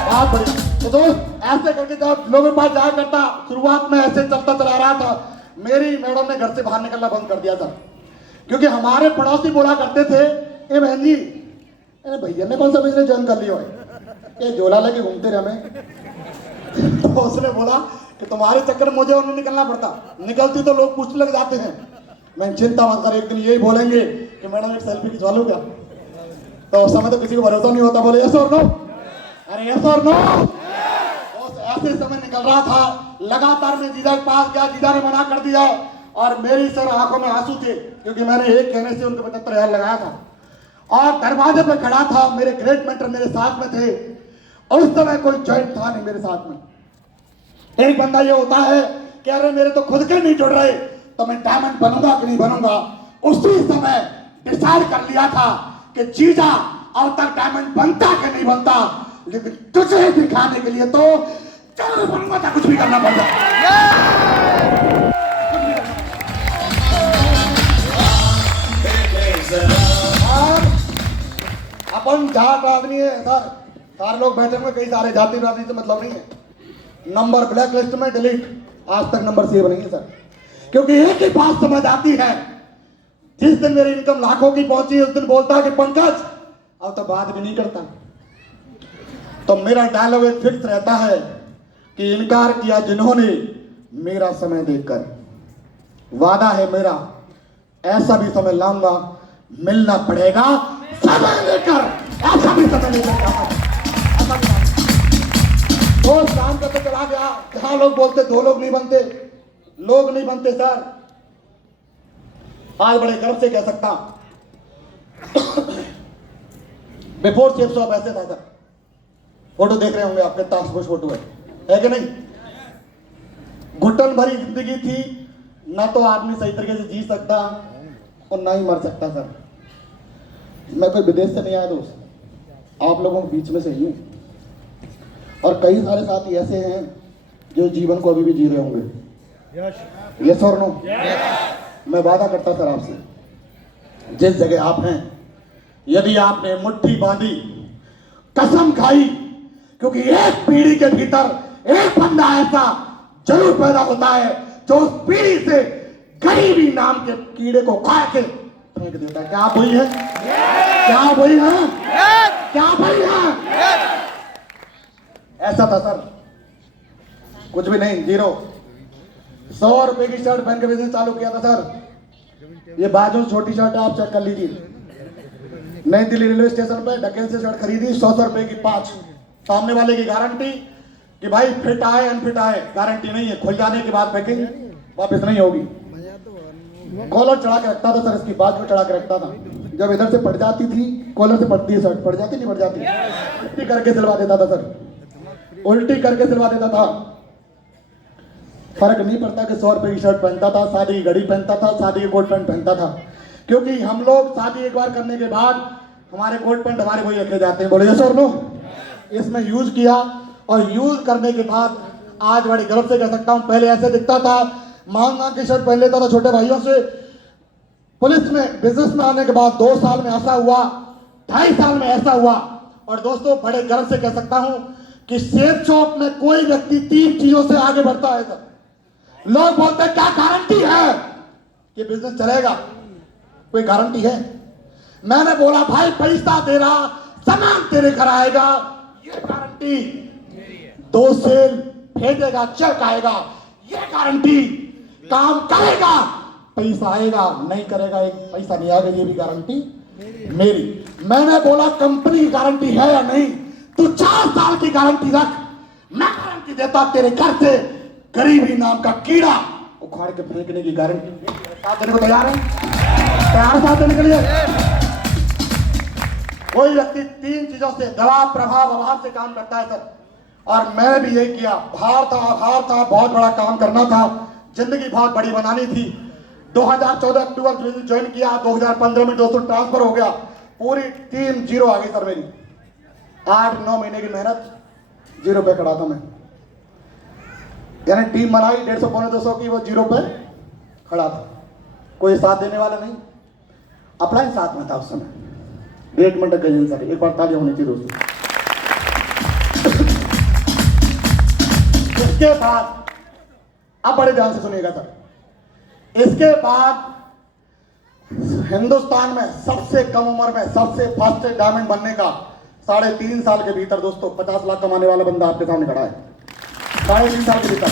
बहुत बढ़िया। तो दोस्त ऐसे करके जब लोगों के पास जाया करता, शुरुआत में ऐसे चलता चला रहा था, मेरी मैडम ने घर से बाहर निकलना बंद कर दिया था, क्योंकि हमारे पड़ोसी बोला करते थे ए बहन जी अरे भैया ने कौन सा बिजनेस ज्वाइन कर लिया है, ये झोला लेके घूमते रहे हमें। तो उसने बोला कि तुम्हारे चक्कर में मुझे और नहीं निकलना पड़ता, निकलती तो लोग पूछने लग जाते हैं। मैं चिंता मत कर, एक दिन यही बोलेंगे कि मैडम एक सेल्फी खिंचवा लो क्या, तो उस समय तो किसी को भरोसा नहीं होता। बोले यस और नो? अरे यस और नो? ऐसे समय निकल रहा था, लगातार मैं जीजा के पास गया, जीजा ने मना कर दिया और मेरी सर आंखों में आंसू थे, क्योंकि मैंने एक कहने से उनको 75,000 लगाया था। और दरवाजे पे खड़ा था, मेरे ग्रेट मेंटर मेरे साथ में थे, और उस समय कोई जॉइंट था नहीं मेरे साथ में। एक बंदा ये होता है कि अरे मेरे तो खुद के नहीं जुड़ रहे, तो मैं डायमंड बनूंगा कि नहीं बनूंगा। उसी समय डिसाइड कर लिया था कि जीजा अब तक डायमंड बनता कि नहीं बनता, लेकिन तुझे दिखाने के लिए तो चलो बनूंगा, था कुछ भी करना पड़ता। और अपन जाट आदमी है सर, सारे लोग बैठे हुए, कई सारे जाति वादी से मतलब नहीं है। नंबर ब्लैक लिस्ट में डिलीट, आज तक नंबर सेव नहीं है सर। क्योंकि एक ही बात समझ आती है, जिस दिन मेरी इनकम लाखों की पहुंची उस दिन बोलता है कि पंकज अब तो बात भी नहीं करता। तो मेरा डायलॉग एक फिक्स रहता है कि इनकार किया जिन्होंने मेरा समय देखकर, वादा है मेरा ऐसा भी समय लाऊंगा, मिलना पड़ेगा समय लेकर, ऐसा भी समय लेकर। रोज काम करते चला गया, जहां लोग बोलते दो लोग नहीं बनते, लोग नहीं बनते सर। आज बड़े गर्व से कह सकता बिफोर शेप शॉप ऐसे था सर। फोटो देख रहे होंगे आपके, टास्क फोर्स फोटो है कि नहीं? घुटन भरी जिंदगी थी, ना तो आदमी सही तरीके से जी सकता और ना ही मर सकता सर। मैं कोई विदेश से नहीं आया दोस्त, आप लोगों के बीच में से ही हूँ। और कई सारे साथी ऐसे हैं जो जीवन को अभी भी जी रहे होंगे। यस और नो? मैं वादा करता सर आपसे, जिस जगह आप हैं, यदि आपने मुट्ठी बांधी, कसम खाई, क्योंकि एक पीढ़ी के भीतर एक बंदा ऐसा जरूर पैदा होता है जो उस पीढ़ी से गरीबी नाम के कीड़े को खा के फेंक देता है। क्या आप वही है? क्या आप वही है? क्या आप वही है? ऐसा था सर, कुछ भी नहीं, जीरो। 100 रुपए की शर्ट पहन के बिजनेस चालू किया था सर। ये बाजू छोटी शर्ट है, आप चेक कर लीजिए। नई दिल्ली रेलवे स्टेशन पे ढकेल से शर्ट खरीदी, 100 रुपए की 5। सामने वाले की गारंटी कि भाई फिट आए अनफिट आए, गारंटी नहीं है। खुल जाने के बाद पैकिंग वापस नहीं होगी। कॉलर चढ़ा के रखता था सर, इसकी बाजू चढ़ा के रखता था। जब इधर से पड़ जाती थी, कॉलर से पड़ती है शर्ट, पड़ जाती नहीं पड़ जाती, उल्टी करके सिलवा देता था सर, उल्टी करके सिलवा देता था। फर्क नहीं पड़ता कि 100 रुपए की शर्ट पहनता था, शादी की घड़ी पहनता था, शादी की कोट पैंट पहनता था। क्योंकि हम लोग शादी एक बार करने के बाद हमारे कोट पैंट हमारे वही रखे जाते हैं। बोले यस और नो? इसमें यूज किया और यूज करने के बाद आज बड़ी गर्व से कह सकता हूं, पहले ऐसे दिखता था, मांग मांग की शर्ट पहन लेता था छोटे भाइयों से। पुलिस में बिजनेस में आने के बाद 2 साल में ऐसा हुआ, 2.5 साल में ऐसा हुआ। और दोस्तों बड़े गर्व से कह सकता हूं कि सेफ शॉप में कोई व्यक्ति 3 चीजों से आगे बढ़ता है सर। लोग बोलते हैं क्या गारंटी है कि बिजनेस चलेगा? कोई गारंटी है? मैंने बोला भाई पैसा दे रहा, सामान तेरे घर आएगा, ये गारंटी। 2 सेल भेजेगा, चेक आएगा, ये गारंटी। काम करेगा, पैसा आएगा, नहीं करेगा, एक पैसा नहीं आएगा, ये भी गारंटी मेरी। मैंने बोला कंपनी की गारंटी है या नहीं? तू 4 साल की गारंटी रख, मैं गारंटी देता तेरे घर से गरीबी नाम का कीड़ा उखाड़ के फेंकने की गारंटी। साथ देने को तैयार है? तैयार साथ देने के लिए? कोई व्यक्ति 3 चीजों से, दबाव, प्रभाव, अभाव से काम करता है सर। और मैंने भी यही किया। भार था, अभाव था, बहुत बड़ा काम करना था, जिंदगी बहुत बड़ी बनानी थी। 2014 अक्टूबर ज्वाइन किया, 2015 में दोस्तों ट्रांसफर हो गया, पूरी टीम 0 आ गई सर मेरी। 8-9 महीने की मेहनत 0 पे खड़ा था मैं। यानी टीम बनाई 150-200 की, वो 0 पे खड़ा था, कोई साथ देने वाला नहीं। अपना साथ में था उस समय। 1 मिनट गई सर, एक बार ताली होनी चाहिए दोस्तों। इसके बाद अब बड़े ध्यान से सुनिएगा सर, इसके बाद हिंदुस्तान में सबसे कम उम्र में सबसे फर्स्ट डायमंड बनने का 3.5 साल के भीतर दोस्तों 50 लाख कमाने वाला बंदा आपके सामने खड़ा है। 3.5 साल के भीतर।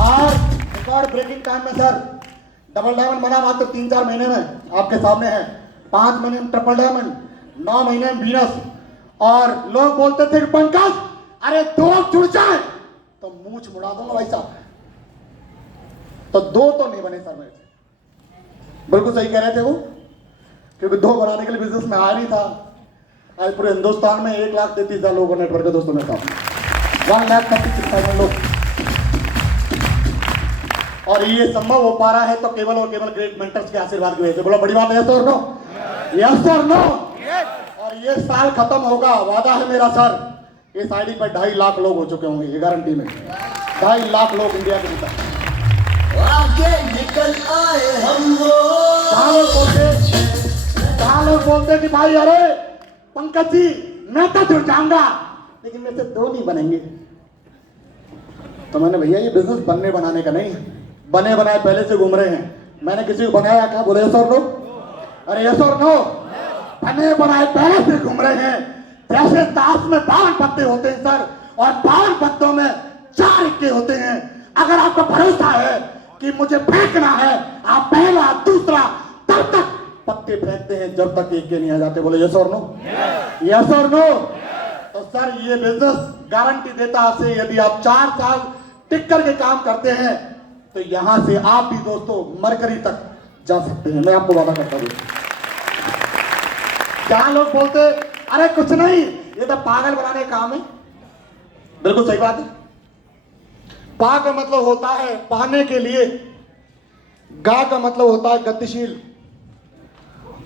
और रिकॉर्ड ब्रेकिंग टाइम में सर डबल डायमंड बना मात्र 3-4 महीने में, आपके सामने है। 5 महीने में ट्रिपल डायमंड, 9 महीने में वीनस। और लोग बोलते थे कि पंकज अरे 2 जुड़ जाए तो मूंछ मुड़ा दूंगा भाई साहब। तो 2 तो नहीं बने सर मेरे। बिल्कुल सही कह रहे थे वो, क्योंकि 2 बनाने के लिए बिजनेस में आ नहीं था। आज पूरे हिंदुस्तान में 1,33,000 लोगों नेटवर्क है दोस्तों मेरे साथ, 1,36,000 लोग। और ये संभव हो पा रहा है तो केवल और केवल ग्रेट मेंटर्स के आशीर्वाद की वजह से। बोला बड़ी बात है, यस और नो? यस और नो? और ये साल खत्म होगा, वादा है मेरा सर, इस आईडी पर 2.5 लाख लोग हो चुके होंगे, ये गारंटी में। 2.5 लाख लोग इंडिया के भीतर आगे निकल आए हम वो। कहाँ लोग बोलते कि भाई अरे पंकज जी मैं तो जुड़ जाऊंगा लेकिन मेरे से 2 नहीं बनेंगे। तो मैंने भैया ये बिजनेस बनने बनाने का नहीं, बने बनाए पहले से घूम रहे हैं। मैंने किसी को बनाया क्या? बोले यस और नो? अरे यस और नो? बने बनाए पहले से घूम रहे हैं। जैसे ताश में 52 पत्ते होते हैं सर, और 52 पत्तों में 4 इक्के होते हैं। अगर आपको भरोसा है कि मुझे फेंकना है, आप पहला दूसरा तब तक पत्ते फेंकते हैं जब तक इक्के नहीं आ जाते। बोले यस और नो? यस और नो? तो सर ये बिजनेस गारंटी देता आपसे, यदि आप 4 साल टिक करके काम करते हैं तो यहां से आप भी दोस्तों मरकरी तक जा सकते हैं। मैं आपको वादा करता हूं। क्या लोग बोलते अरे कुछ नहीं, ये तो पागल बनाने का काम है। बिल्कुल सही बात है। पा का मतलब होता है पाने के लिए, गा का मतलब होता है गतिशील,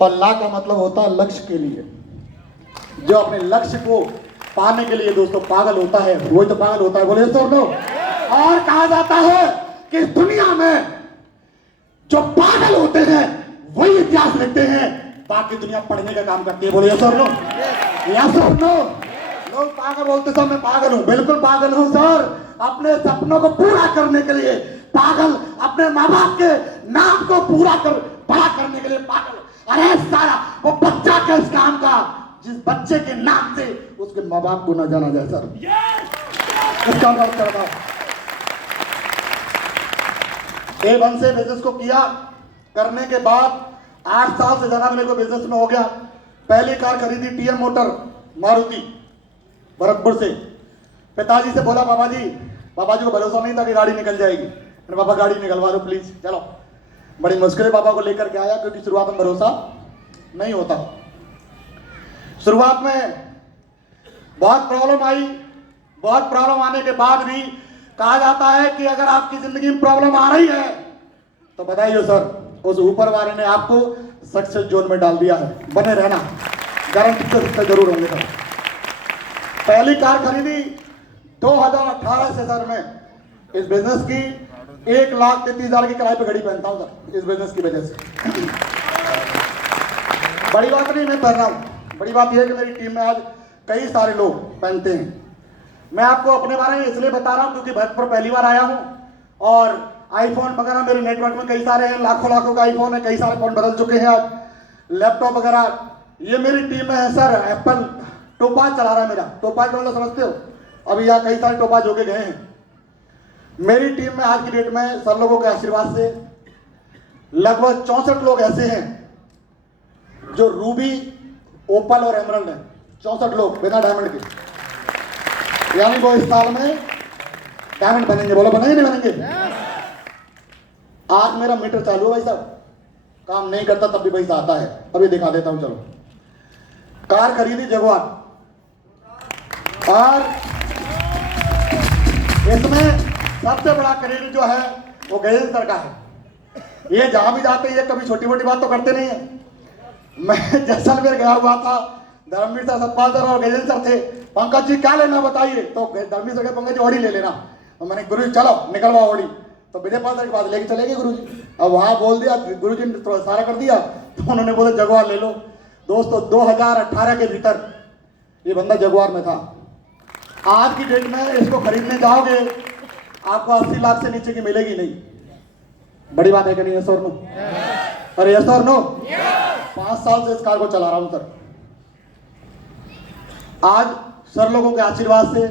और ला का मतलब होता है लक्ष्य के लिए। जो अपने लक्ष्य को पाने के लिए दोस्तों पागल होता है, वही तो पागल होता है। बोले तो नो? और कहा जाता है कि इस दुनिया में जो पागल होते हैं वही इतिहास लिखते हैं, बाकी दुनिया पढ़ने का काम करती है। बोले यस और नो? यस और नो? लोग पागल बोलते सर मैं पागल हूं। बिल्कुल पागल हूं सर, अपने सपनों को पूरा करने के लिए पागल, अपने माँ बाप के नाम को पूरा कर बड़ा करने के लिए पागल। अरे सारा वो बच्चा किस काम का जिस बच्चे के नाम से उसके माँ बाप को न जाना जाए सर। इसका बात कर रहा हूं। A1 से बिजनेस को किया, करने के बाद 8 साल से ज्यादा मेरे को बिजनेस में हो गया। पहली कार खरीदी TM मोटर मारुति भरतपुर से। पिताजी से बोला बाबा जी को भरोसा नहीं था कि गाड़ी निकल जाएगी। मैंने पापा गाड़ी निकलवा दो प्लीज, चलो। बड़ी मुश्किल पापा को लेकर के आया, क्योंकि शुरुआत में भरोसा नहीं होता। शुरुआत में बहुत प्रॉब्लम आई। बहुत प्रॉब्लम आने के बाद भी कहा जाता है कि अगर आपकी जिंदगी में प्रॉब्लम आ रही है तो बताइए सर, उस ऊपर वाले ने आपको सक्सेस जोन में डाल दिया है। बने रहना, गारंटी से जरूर होंगे सर। पहली कार खरीदी 2018 से सर। मैं इस बिजनेस की 1,33,000 की किराए पे घड़ी पहनता हूं सर, इस बिजनेस की वजह से। बड़ी बात नहीं मैं पहन रहा हूं, बड़ी बात यह है कि मेरी टीम में आज कई सारे लोग पहनते हैं। मैं आपको अपने बारे में इसलिए बता रहा हूं क्योंकि भरतपुर पहली बार आया हूं, और आईफोन वगैरह मेरे नेटवर्क में कई सारे हैं, लाखों का आईफोन है, कई सारे फोन बदल चुके हैं आज, लैपटॉप वगैरह। ये मेरी टीम में है सर। एप्पल टोपाज चला रहा है मेरा। टोपाज का मतलब समझते हो? अभी यहाँ कई सारे टोपाज होके गए हैं। मेरी टीम में आज की डेट में सब लोगों के आशीर्वाद से लगभग 64 लोग ऐसे हैं जो रूबी, ओपल और एमरल्ड है। 64 लोग बिना डायमंड के, यानी वो इस साल में डायमंड बनेंगे। बोलो बनेंगे नहीं बनेंगे? आज मेरा मीटर चालू है भाई साहब, काम नहीं करता तब भी पैसा आता है। अभी दिखा देता हूं, चलो। कार खरीदी जगुआर, और इसमें सबसे बड़ा क्रेडिट जो है वो गजेंद्र सर का है। ये जहां भी जाते हैं ये कभी छोटी मोटी बात तो करते नहीं है। मैं जैसलमेर गया हुआ था, धर्मवीर सर, सतपाल सर और गजेंद्र सर थे। पंकज जी क्या लेना बताइए, तो धर्मवीर सर के पंकज जी ऑडी ले लेना। और मैंने गुरु जी चलो निकलवा ऑडी, तो विजय पाल सर के पास लेके चले गए गुरु जी। अब वहां बोल दिया, गुरु जी ने थोड़ा सारा कर दिया, तो उन्होंने बोला जगुआर ले लो। दोस्तों 2018 के भीतर ये बंदा जगुआर में था। आज की डेट में इसको खरीदने जाओगे आपको 80 लाख से नीचे की मिलेगी नहीं। बड़ी बात है कि नहीं? यस और नो? अरे यस और नो? 5 साल से इस कार को चला रहा हूं सर। आज सर लोगों के आशीर्वाद से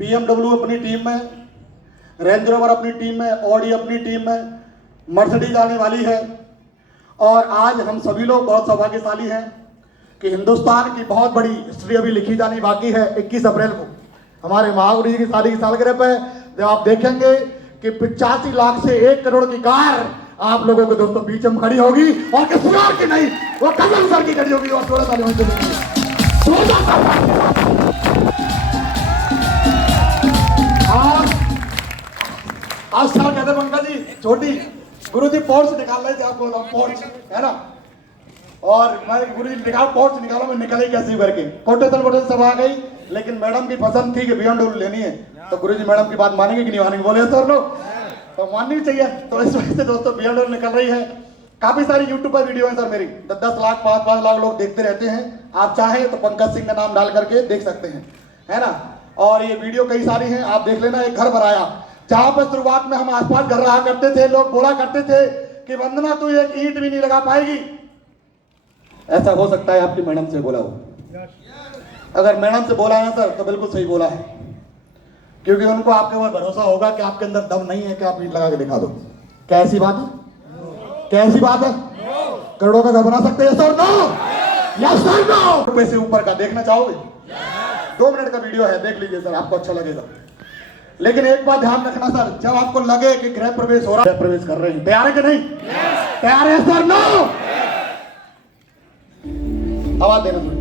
BMW अपनी टीम में, रेंज रोवर अपनी टीम में, ऑडी अपनी टीम में, मर्सिडीज आने वाली है। और आज हम सभी लोग बहुत सौभाग्यशाली हैं कि हिंदुस्तान की बहुत बड़ी हिस्ट्री अभी लिखी जानी बाकी है। 21 अप्रैल को हमारे महागुरु जी की शादी की सालगिरह पे जब आप देखेंगे कि 85 लाख से 1 करोड़ की कार आप लोगों के दोस्तों बीच में खड़ी होगी, और किसी और की नहीं, वो कमल सर की खड़ी होगी। और 16 साल आज सर कहते पंकज जी छोटी, गुरु जी पोर्च निकाल रहे थे, आपको पोर्च है ना, और मैं गुरु जी निकाल पोर्च निकालो, मैं निकले कैसे करके कोटेशन सब आ गई। लेकिन मैडम की पसंद थी कि BMW लेनी है, तो गुरु जी मैडम की बात मानेंगे कि नहीं मानेंगे? बोले सर लोग तो माननी चाहिए। तो इस वजह से दोस्तों BMW निकल रही है। काफी सारी यूट्यूब पर वीडियो है सर मेरी, 10 लाख 5 लाख लोग देखते रहते हैं। आप चाहें तो पंकज सिंह का नाम डाल करके देख सकते हैं, है ना। और ये वीडियो कई सारी हैं, आप देख लेना। एक घर बनाया जहां पर शुरुआत में हम आसपास घर रहा करते थे, लोग बोला करते थे कि वंदना तू एक ईंट भी नहीं लगा पाएगी। ऐसा हो सकता है आपकी मैडम से बोला हो, अगर मैडम से बोला है सर तो बिल्कुल सही बोला है, क्योंकि उनको आपके ऊपर भरोसा होगा कि आपके अंदर दम नहीं है कि आप ईंट लगा के दिखा दो। क्या ऐसी बात है? क्या ऐसी बात है? करोड़ों का घर बना सकते हैं sir? No, yes sir no. रुपए से ऊपर का देखना चाहोगे? 2 मिनट का वीडियो है, देख लीजिए सर, आपको अच्छा लगेगा। लेकिन एक बात ध्यान रखना सर, जब आपको लगे कि गृह प्रवेश हो रहा है, प्रवेश कर रहे हैं, तैयार है कि नहीं? तैयार है सर? नो। आवाज देना सर।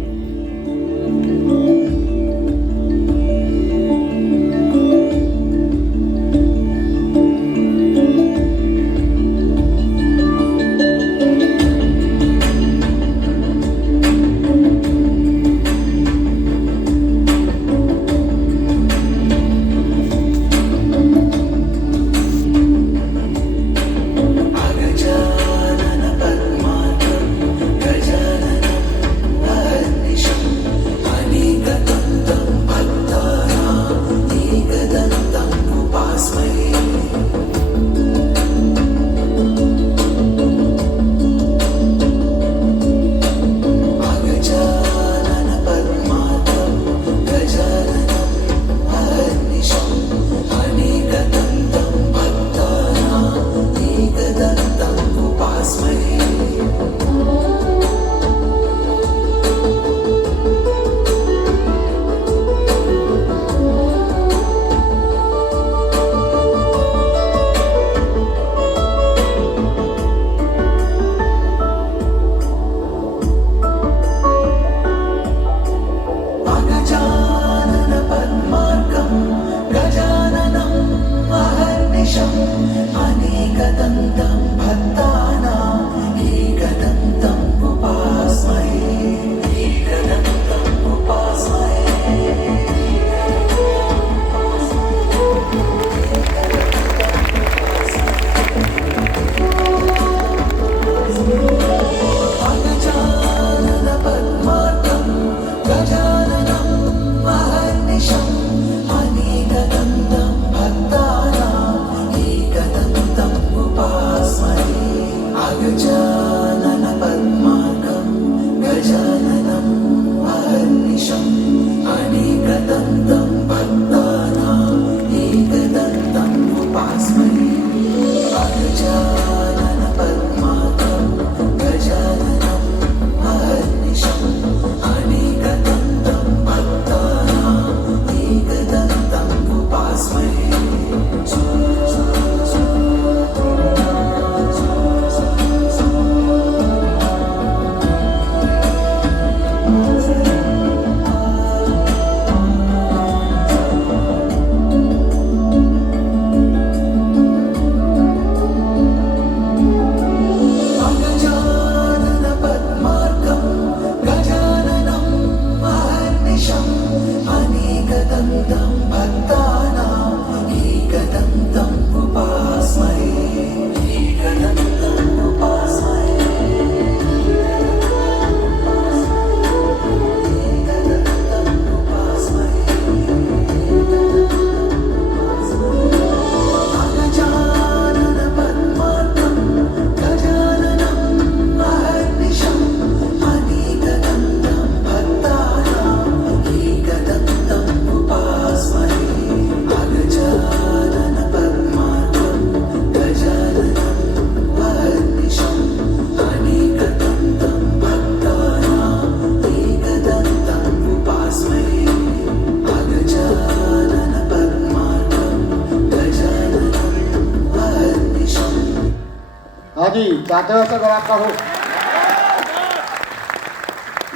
हाँ जी, चाहते हो ऐसा अगर आपका हो।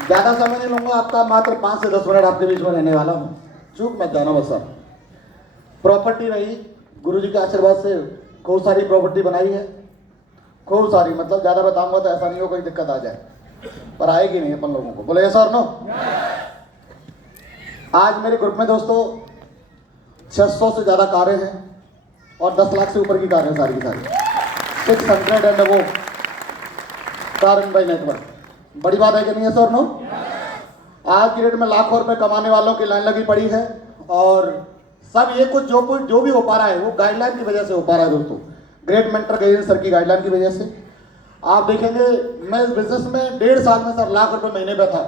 ज्यादा समय नहीं लूंगा आपका, मात्र 5 से 10 मिनट आपके बीच में रहने वाला हूँ। चूक मत जाना बस सर। प्रॉपर्टी रही गुरुजी के आशीर्वाद से, खूब सारी प्रॉपर्टी बनाई है, खूब सारी, मतलब ज्यादा बताऊंगा तो ऐसा नहीं हो कोई दिक्कत आ जाए, पर आएगी नहीं अपन लोगों को। बोले सर नो। आज मेरे ग्रुप में दोस्तों 600 से ज्यादा कारें हैं और 10 लाख से ऊपर की कारें सारी की सारी, 600 एंड वो दारुण भाई नेटवर्क, बड़ी बात है कि नहीं है सर? नो, आज की डेट में लाखों रुपए कमाने वालों की लाइन लगी पड़ी है और सब ये कुछ जो भी हो पा रहा है वो गाइडलाइन की वजह से हो पा रहा है दोस्तों, ग्रेट मेंटर गैजेंद्र सर की गाइडलाइन की वजह से। आप देखेंगे मैं इस बिजनेस में 1.5 साल में सर लाख रुपए महीने पे था।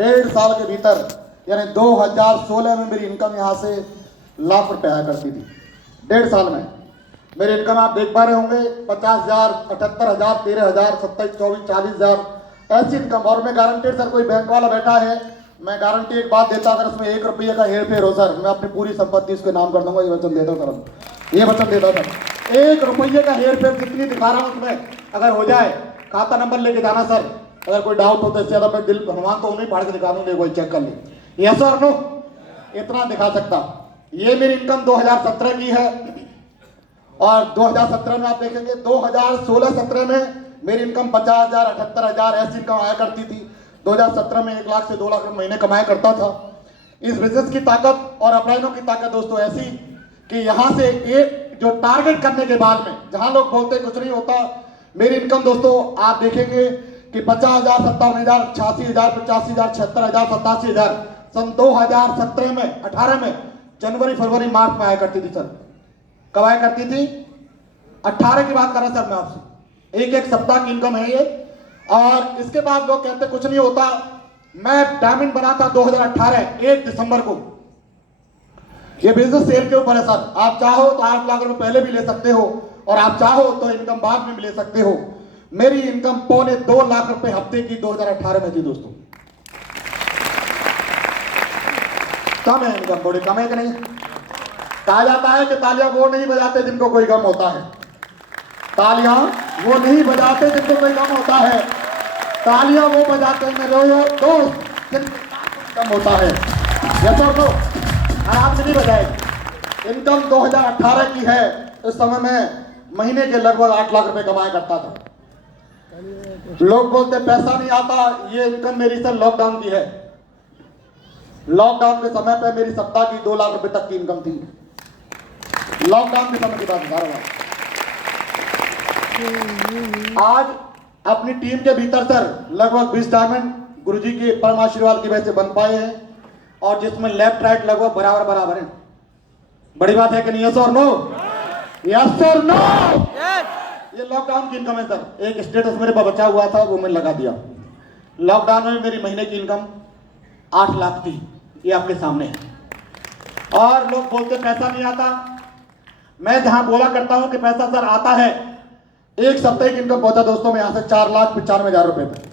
1.5 साल के भीतर यानी 2016 में मेरी इनकम यहाँ से लाख रुपए आया करती थी। 1.5 साल में मेरी इनकम आप देख पा रहे होंगे 50,000, 78,000, 13,000, 27, 24, 40,000 ऐसी इनकम। और मैं गारंटेड सर, कोई बैंक वाला बैठा है, मैं गारंटी एक बात देता, अगर उसमें 1 रुपये का हेर फेर हो सर, मैं अपनी पूरी संपत्ति उसके नाम कर दूंगा। ये वचन देता सर, ये वचन देता सर। 1 रुपये का हेर फेर जितनी दिखा रहा हूँ उसमें अगर हो जाए, खाता नंबर लेके जाना सर, अगर कोई डाउट हो तो इससे ज्यादा मैं दिल भगवान तो उन्हें फाड़ के दिखा दूंगे, कोई चेक कर ले। यस और नो, इतना दिखा सकता। ये मेरी इनकम 2017 की है और 2017 में आप देखेंगे 2016-17 में मेरी इनकम 50,000, 78,000 ऐसी इनकम आया करती थी। 2017 में 1 लाख से 2 लाख रुपए महीने कमाया करता था। इस बिजनेस की ताकत और अपलाइनों की ताकत दोस्तों ऐसी कि यहाँ से एक जो टारगेट करने के बाद में जहां लोग बोलते कुछ नहीं होता, मेरी इनकम दोस्तों आप देखेंगे कि 50,000, 57,000, 86,000, 85,000, 76,000, 87,000 सन 2017 में 18 में जनवरी, फरवरी, मार्च में आया करती थी सर। कब आया करती थी? 18 की बात कर रहा सर मैं आपसे। एक सप्ताह की इनकम है ये। और इसके बाद लोग कहते कुछ नहीं होता। मैं डायमंड बना था 2018 1 दिसंबर को। ये बिजनेस सेल के ऊपर है सर। आप चाहो तो 8 लाख रुपए पहले भी ले सकते हो और आप चाहो तो इनकम बाद में भी ले सकते हो। मेरी इनकम 2.25 लाख रुपए हफ्ते की 2018 में थी दोस्तों। कम है इनकम, बड़ी कम है कि नहीं? कहा जाता है कि तालियां वो नहीं बजाते जिनको कोई गम होता है। तालियां वो नहीं बजाते जिनको कोई गम होता है। तालियां वो बजाते हैं मेरे दोस्त जिनको कम होता है। यस और नो? आराम से नहीं बजाएगी। इनकम 2018 की है। इस समय में महीने के लगभग 8 लाख रुपए कमाया करता था। लोग बोलते पैसा नहीं आता। ये इनकम मेरी सर लॉकडाउन की है। लॉकडाउन के समय पे मेरी सप्ताह की 2 लाख रुपए तक की इनकम थी। लॉकडाउन के समय की बात बता रहा हूं। आज अपनी टीम के भीतर सर लगभग 20 डायमंड गुरुजी के परम आशीर्वाद की वजह से बन पाए हैं और जिसमें लेफ्ट राइट लगभग बराबर है। बड़ी बात है कि नहीं? यस और नो? यस और नो? ये लॉकडाउन की इनकम है सर। एक स्टेटस मेरे पास बचा हुआ था वो मैंने लगा दिया। लॉकडाउन में मेरी महीने की इनकम 8 लाख थी। ये आपके सामने है। और लोग बोलते पैसा नहीं आता। मैं जहां बोला करता हूं कि पैसा सर आता है, एक सप्ताह की इनकम पहुंचा दोस्तों में यहां से 4,95,000 रुपए पे।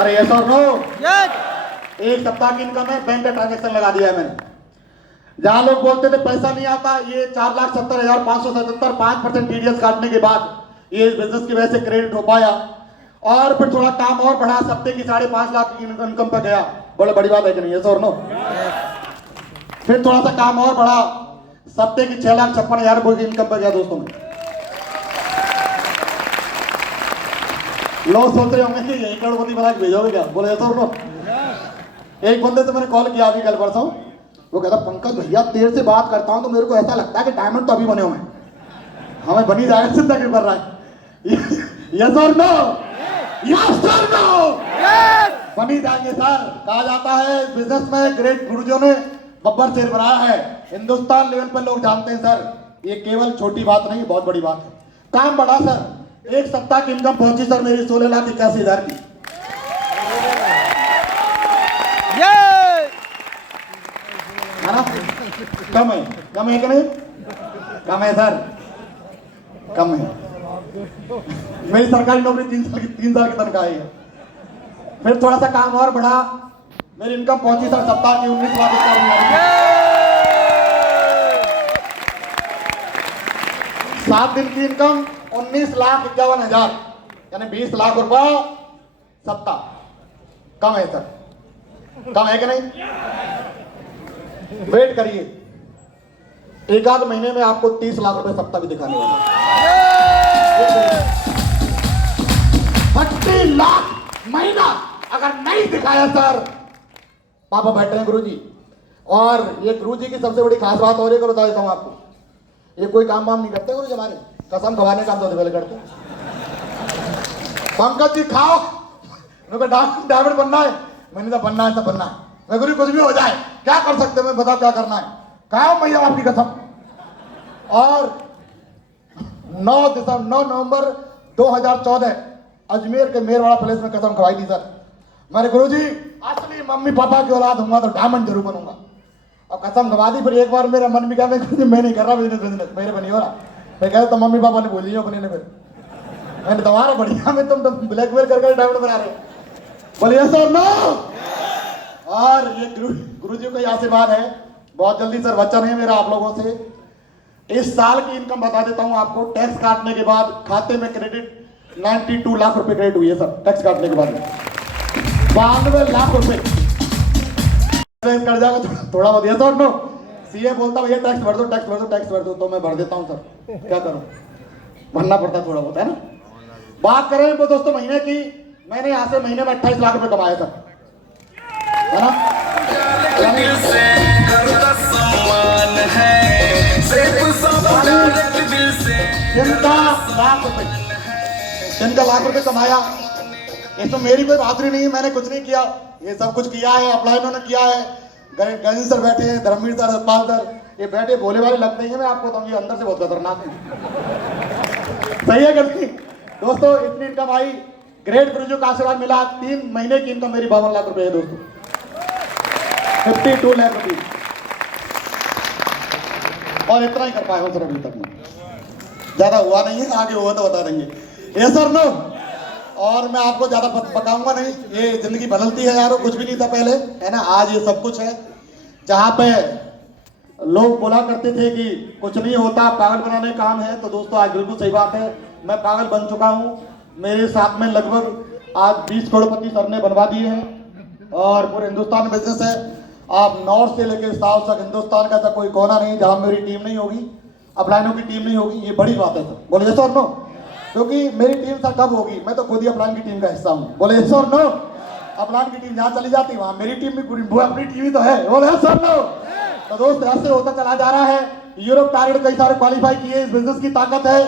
अरे यस और नो? एक सप्ताह की इनकम है। बैंक का ट्रांजेक्शन लगा दिया है मैंने। जहां लोग बोलते थे पैसा नहीं आता, ये 4,70,577 5% टीडीएस काटने के बाद ये बिजनेस की वजह से क्रेडिट हो पाया। और फिर थोड़ा काम और बढ़ा, सप्ते की 5.5 लाख की इनकम पर गया। बड़ी बात है कि नहीं? यस और नो? फिर थोड़ा सा काम और बढ़ा, सप्ते की 6,56,000 रुपए की इनकम पर गया दोस्तों में। लोग सोच रहे होंगे कि यही करोड़पति बना के भेजोगे क्या? बोले यस और नो? एक बंदे से मैंने कॉल किया अभी कल परसों। वो कहता पंकज भैया देर से बात करता हूं तो मेरे को ऐसा लगता है कि डायमंड तो अभी बने हुए हैं, हमें बनी जाएगा, जिंदगी भर रहा है। यस और नो? यस और नो? बनी जाएंगे सर। कहा जाता है बिजनेस में ग्रेट गुरुजों ने बब्बर शेर बनाया है। हिंदुस्तान लेवल पर लोग जानते हैं सर, ये केवल छोटी बात नहीं, बहुत बड़ी बात है। काम बढ़ा सर। एक सप्ताह की इनकम पहुंची सर मेरी 16,81,000 की। है ना? कम है कि नहीं? कम है सर, कम है। मेरी सरकारी नौकरी 3 साल की तनख्वाह है। फिर थोड़ा सा काम और बढ़ा, मेरी इनकम पहुंची सर सप्ताह की 19,51,000। 7 दिन की इनकम 19,51,000 यानी 20 लाख रुपए सप्ताह। कम है सर, कम है कि नहीं? वेट करिए, एक आध महीने में आपको 30 लाख रुपए सप्ताह भी दिखाने वाला। 30 लाख महीना अगर नहीं दिखाया सर, पापा बैठे हैं गुरुजी। और ये गुरुजी की सबसे बड़ी खास बात और एक बता देता हूं आपको, ये कोई काम वाम नहीं करते गुरुजी हमारे, कसम खवाने काम तो पहले करते हैं। पंकज जी खाओ, मेरे को डायमंड बनना है। मैंने कहा बनना है तो बनना है, मैं गुरु कुछ भी हो जाए, क्या कर सकते हैं, मैं बताओ क्या करना है, खाओ भैया आपकी कसम। और 9 नवंबर 2014 अजमेर के मेरवाड़ा पैलेस में कसम खवाई थी सर मैंने, गुरु जी असली मम्मी पापा की औलाद होऊंगा तो डायमंड जरूर बनूंगा। और कसम खवा दी। फिर एक बार मेरा मन भी कहता मैं नहीं कर रहा बिजनेस मेरे बनी हो रहा। फिर कहते तो मम्मी पापा ने बोली हो अपने ने, फिर मैंने तुम्हारा बढ़िया में तुम ब्लैकमेल करके डायमंड बना रहे, बोलिए सर नो। और ये गुरु जी का आशीर्वाद है, बहुत जल्दी सर वचन है मेरा आप लोगों से। इस साल की इनकम बता देता हूं आपको, टैक्स काटने के बाद खाते में क्रेडिट 92 लाख रुपए क्रेडिट हुई है सर, टैक्स काटने के बाद 92 लाख रुपए कट जाएगा थोड़ा बहुत। ये सर नो, सीए बोलता भैया टैक्स भर दो टैक्स भर दो टैक्स भर दो, तो मैं भर देता हूं सर, क्या करूं, भरना पड़ता थोड़ा बहुत है ना। बात करें वो दोस्तों महीने की, मैंने यहाँ से महीने में 28 लाख रुपए कमाए सर, है ना। जिनका लाख रुपए कमाया, इसमें मेरी कोई बहादुरी नहीं है, मैंने कुछ नहीं किया, ये सब कुछ किया है अपलाइनों ने किया है। गणेश सर बैठे हैं, धर्मवीर सर, सतपाल सर, ये बैठे भोले वाले लगते हैं, मैं आपको बताऊं ये अंदर से बहुत खतरनाक है। सही है गलती दोस्तों, इतनी इनकम आई, ग्रेट गुरुजी का आशीर्वाद मिला। 3 महीने की इनकम मेरी 52 लाख रुपए है दोस्तों, 52 लाख रुपए, और इतना ही कर पाया हूं सर अभी तक में, ज्यादा हुआ नहीं है, आगे हुआ तो बता देंगे। ये सर नो, और मैं आपको ज्यादा पकाऊंगा नहीं, ये जिंदगी बदलती है यारो, कुछ भी नहीं था पहले, है ना, आज ये सब कुछ है। जहां पे लोग बोला करते थे कि कुछ नहीं होता, पागल बनाने का काम है, तो दोस्तों आज बिल्कुल सही बात है, मैं पागल बन चुका हूं। मेरे साथ में लगभग आज 20 करोड़पति सर ने बनवा दिए हैं, और पूरे हिंदुस्तान में बिजनेस है। आप नॉर्थ से लेकर साउथ तक हिंदुस्तान का ऐसा कोई कोना नहीं जहां मेरी टीम नहीं होगी, अपलाइनों की टीम नहीं होगी, ये बड़ी बात है सर, बोलिए सर नो, क्योंकि मेरी टीम सर कब होगी, मैं तो खुद ही अपलाइन की टीम का हिस्सा हूँ, बोले सर नो। अपलाइन की टीम जहाँ चली जाती वहां मेरी टीम भी पूरी, अपनी टीम ही तो है, बोले सर नो। तो दोस्त ऐसे होता चला जा रहा है, यूरोप टारगेट कई सारे क्वालिफाई किए, इस बिजनेस की ताकत है,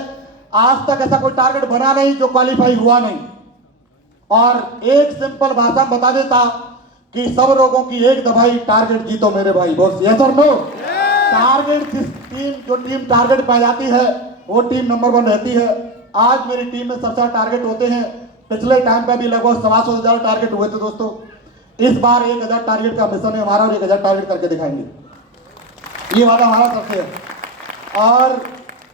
आज तक ऐसा कोई टारगेट बना नहीं जो क्वालिफाई हुआ नहीं। और एक सिंपल भाषा में बता देता कि सब रोगों की एक दवाई, टारगेट जीतो मेरे भाई, बोल यस और नो। टारगेट जो टीम टारगेट पा जाती है वो टीम नंबर 1 रहती है। आज मेरी टीम में सबसे टारगेट होते हैं, पिछले टाइम पे भी लगभग 700,000 टारगेट हुए थे दोस्तों। इस बार 1000 टारगेट का मिशन है हमारा, और 1000 टारगेट करके दिखाएंगे, ये वादा हमारा सबसे है। और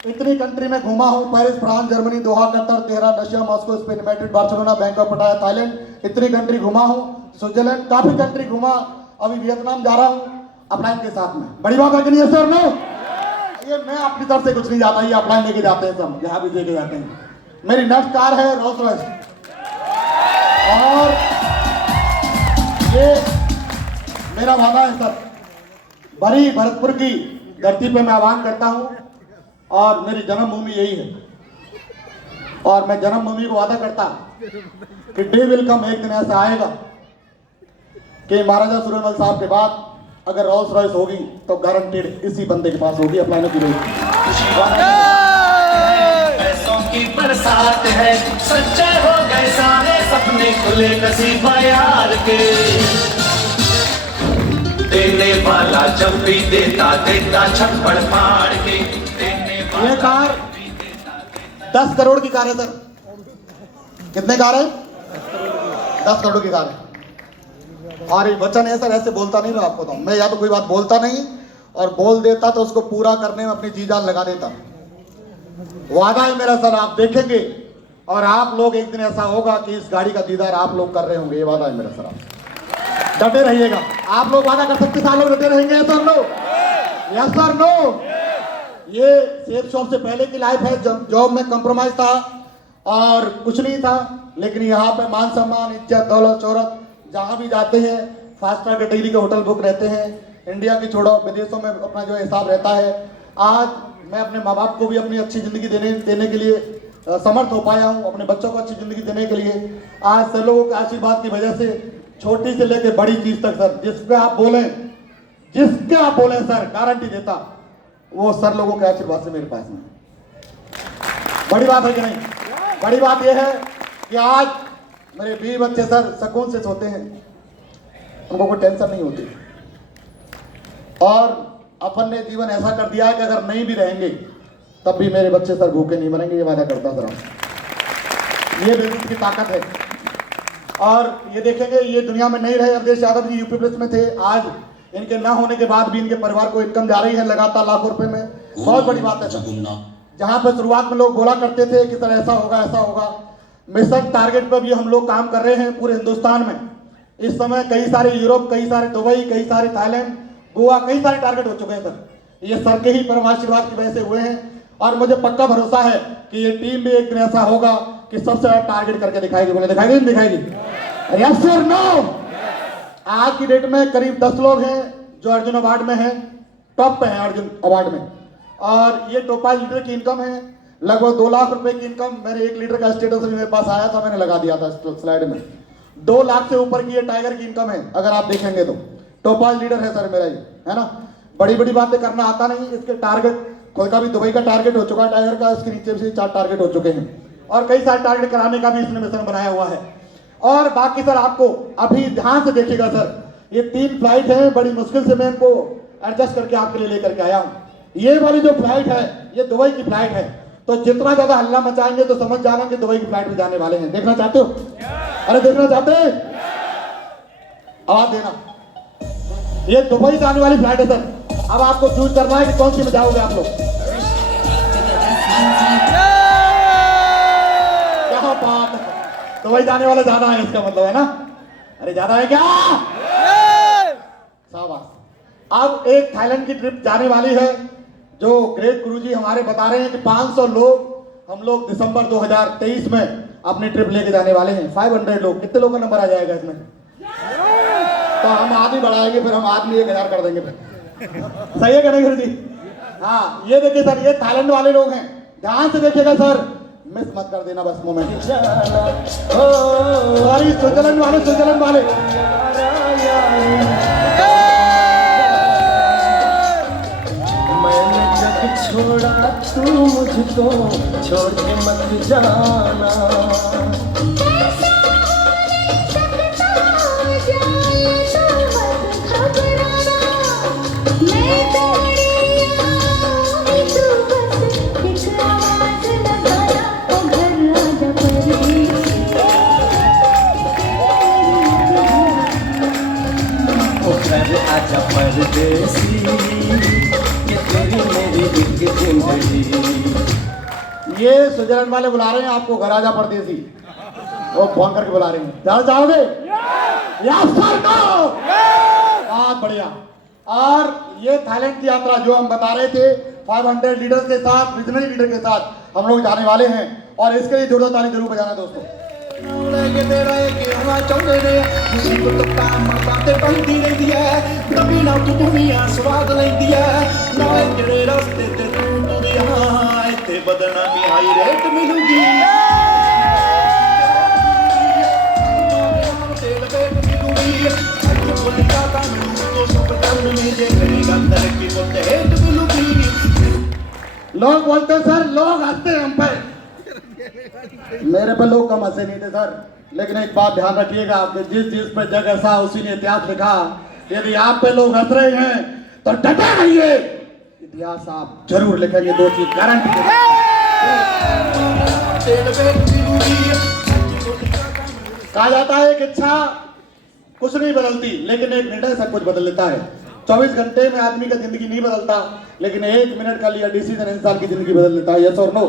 इतनी कंट्री में घूमा हूँ, Paris, France, Germany, Doha, Qatar, Tehran, Russia, Moscow, Spain, Madrid, Barcelona, Bangkok, Pattaya, Thailand, इतनी कंट्री घुमा हूँ, स्विट्जरलैंड, काफी कंट्री घुमा, अभी वियतनाम जा रहा हूँ अपलाइन के साथ में। बड़ी बात है कि नहीं सर नो, ये मैं अपनी तरफ से कुछ नहीं जाता, ये अपलाइन लेके जाते हैं सब, यहाँ भी लेके जाते हैं। मेरी नेक्स्ट कार है रोल्स रॉयस, और ये मेरा वादा है सर, बड़ी भरतपुर की धरती पे मैं आह्वान करता हूँ, और मेरी जन्मभूमि यही है, और मैं जन्मभूमि को वादा करता कि डे विल कम, एक दिन ऐसा आएगा कि महाराजा सूरजमल साहब के बाद अगर रोल्स रॉयस होगी तो गारंटेड इसी बंदे के पास होगी, अपलाइनों की रहेगी। पैसों की बरसात है, सच्चे हो गए सारे सपने, खुले नसीब यार के, देने वाला जब भी देता देता छप्पड़ फाड़ के, ये कार 10 करोड़ की कार है सर, कितने कार है, 10 करोड़ की कार है। और ये वचन है सर, ऐसे बोलता नहीं मैं आपको, तो मैं या तो कोई बात बोलता नहीं, और बोल देता तो उसको पूरा करने में अपनी जी जान लगा देता। वादा है मेरा सर, आप देखेंगे, और आप लोग एक दिन ऐसा होगा कि इस गाड़ी का दीदार आप लोग कर रहे होंगे, ये वादा है मेरा सर, आप डटे रहिएगा। आप लोग वादा कर सकते, साल लोग डटे रहेंगे, sir no, yes sir no. ये सेफ शॉप से पहले की लाइफ है, जॉब में कंप्रोमाइज था और कुछ नहीं था, लेकिन यहाँ पे मान सम्मान, इज्जत, दौलत, शोहरत, जहाँ भी जाते हैं 5 स्टार कैटेगरी के होटल बुक रहते हैं, इंडिया की छोड़ो विदेशों में अपना जो हिसाब रहता है। आज मैं अपने माँ बाप को भी अपनी अच्छी ज़िंदगी देने के लिए समर्थ हो पाया हूँ, अपने बच्चों को अच्छी ज़िंदगी देने के लिए। आज सर लोगों के आशीर्वाद की वजह से छोटी से लेकर बड़ी चीज़ तक सर, जिसके आप बोलें सर, गारंटी देता, वो सर लोगों के आशीर्वाद से मेरे पास में। बड़ी बात है कि नहीं? बड़ी बात यह है कि आज मेरे 20 बच्चे सर सुकून से सोते हैं, उनको कोई टेंशन नहीं होती। और अपन ने जीवन ऐसा कर दिया है कि अगर नहीं भी रहेंगे तब भी मेरे बच्चे सर भूखे नहीं मरेंगे, ये वादा करता सर। ये बिजनेस की ताकत है। और ये देखेंगे ये दुनिया में नहीं रहे, अवधेश यादव जी यूपी पुलिस में थे, आज इनके ना होने के बाद भी इनके परिवार को इनकम जा रही है लगातार लाखों रुपए में। बहुत बड़ी बात है सर। जहाँ पर शुरुआत में लोग बोला करते थे कि सर ऐसा होगा, मिशन टारगेट पर भी हम लोग काम कर रहे हैं पूरे हिंदुस्तान में। इस समय कई सारे यूरोप, कई सारे दुबई, कई सारे थाईलैंड, गोवा, कई सारे टारगेट हो चुके हैं सर। ये सर के ही परम आशीर्वाद की वजह से हुए हैं। और मुझे पक्का भरोसा है कि ये टीम भी एक दिन ऐसा होगा कि सबसे ज्यादा टारगेट करके दिखाएगी। बोले दिखाएगी नहीं दिखाएगी? Yes sir no. आज की डेट में करीब 10 लोग हैं जो अर्जुन अवार्ड में हैं, टॉप पे हैं अर्जुन अवार्ड में। और ये टोपाल लीटर की इनकम है लगभग 2 लाख रुपए की इनकम। मेरे 1 लीटर का स्टेटस भी मेरे पास आया था, मैंने लगा दिया था स्लाइड में। 2 लाख से ऊपर की ये टाइगर की इनकम है अगर आप देखेंगे तो। टोपाल लीडर है सर मेरा, ये है ना। बड़ी बड़ी बातें करना आता नहीं। इसके टारगेट खुद का भी दुबई का टारगेट हो चुका है टाइगर का, इसके नीचे से 4 टारगेट हो चुके हैं। और कई सारे टारगेट कराने का भी इसने मिशन बनाया हुआ है। और बाकी सर आपको अभी ध्यान से देखिएगा सर, ये 3 फ्लाइट है, बड़ी मुश्किल से मैं इनको एडजस्ट करके आपके लिए लेकर के आया हूँ। ये वाली जो फ्लाइट है ये दुबई की फ्लाइट है, तो जितना ज्यादा हल्ला मचाएंगे तो समझ जाना कि दुबई की फ्लाइट में जाने वाले हैं। देखना चाहते हो? अरे देखना चाहते हैं? आवाज देना। ये दुबई से आने वाली फ्लाइट है सर। अब आपको चूज करना है कि कौन सी में जाओगे आप लोग। क्या बात है, दुबई जाने वाले जाना है इसका मतलब, है ना? अरे जाना है क्या? शाबाश। अब एक थाईलैंड की ट्रिप जाने वाली है जो ग्रेट गुरुजी हमारे बता रहे हैं कि 500 लोग हम लोग दिसंबर 2023 में अपनी ट्रिप लेके जाने वाले हैं। 500 लोग, कितने लोगों का नंबर आ जाएगा इसमें? तो हम आदमी बढ़ाएंगे, फिर हम आदमी 1000 कर देंगे फिर। सही है क्या नहीं गुरुजी? हाँ, ये देखिए सर, ये थाईलैंड वाले लोग हैं, ध्यान से देखिएगा सर, मिस मत कर देना बस मोमेंट। सॉरी, स्विट्जरलैंड वाले मैंने जब छोड़ा तू मुझको छोड़ के मत जाना। आजा परदेसी, ये तेरी मेरी एक जिंदगी। ये स्विट्जरलैंड वाले बुला रहे हैं आपको, घर आजा परदेसी। वो फोन करके बुला रहे हैं, जाना चाहोगे? Yes sir no. बहुत बढ़िया। और ये थाईलैंड की यात्रा जो हम बता रहे थे 500 लीडर्स के साथ, विजनरी लीडर के साथ हम लोग जाने वाले हैं। और इसके लिए जोरदार ताली जरूर बजाना दोस्तों। तेरा कहना चाहते ने मुसीबत काम बातें बनती रहती है, कभी ना तू दुनिया स्वाद लेती है ना तेरे रास्ते ते तू दुनिया इत्थे बदनामी हाई रेट मिलूगी। तेल पेट मिलूगी अच्छे बोली का काम तो सब काम में जे करेगा तरक्की को हेट मिलूगी। लोग बोलते सर, लोग हंसते हैं हम पे। मेरे पे लोग कम हंसे नहीं थे सर, लेकिन एक बात ध्यान रखिएगा कि जिस चीज पे जग ऐसा उसी ने इतिहास लिखा। यदि आप पे लोग हंस रहे हैं तो डटे रहिए, इतिहास आप जरूर लिखेंगे। 2 चीज गारंटी। कहा जाता है कि इच्छा कुछ नहीं बदलती, लेकिन एक निर्णय सब कुछ बदल देता है। 24 घंटे में आदमी का जिंदगी नहीं बदलता, लेकिन 1 मिनट का लिया डिसीजन इंसान की जिंदगी बदल देता है। यस और नो?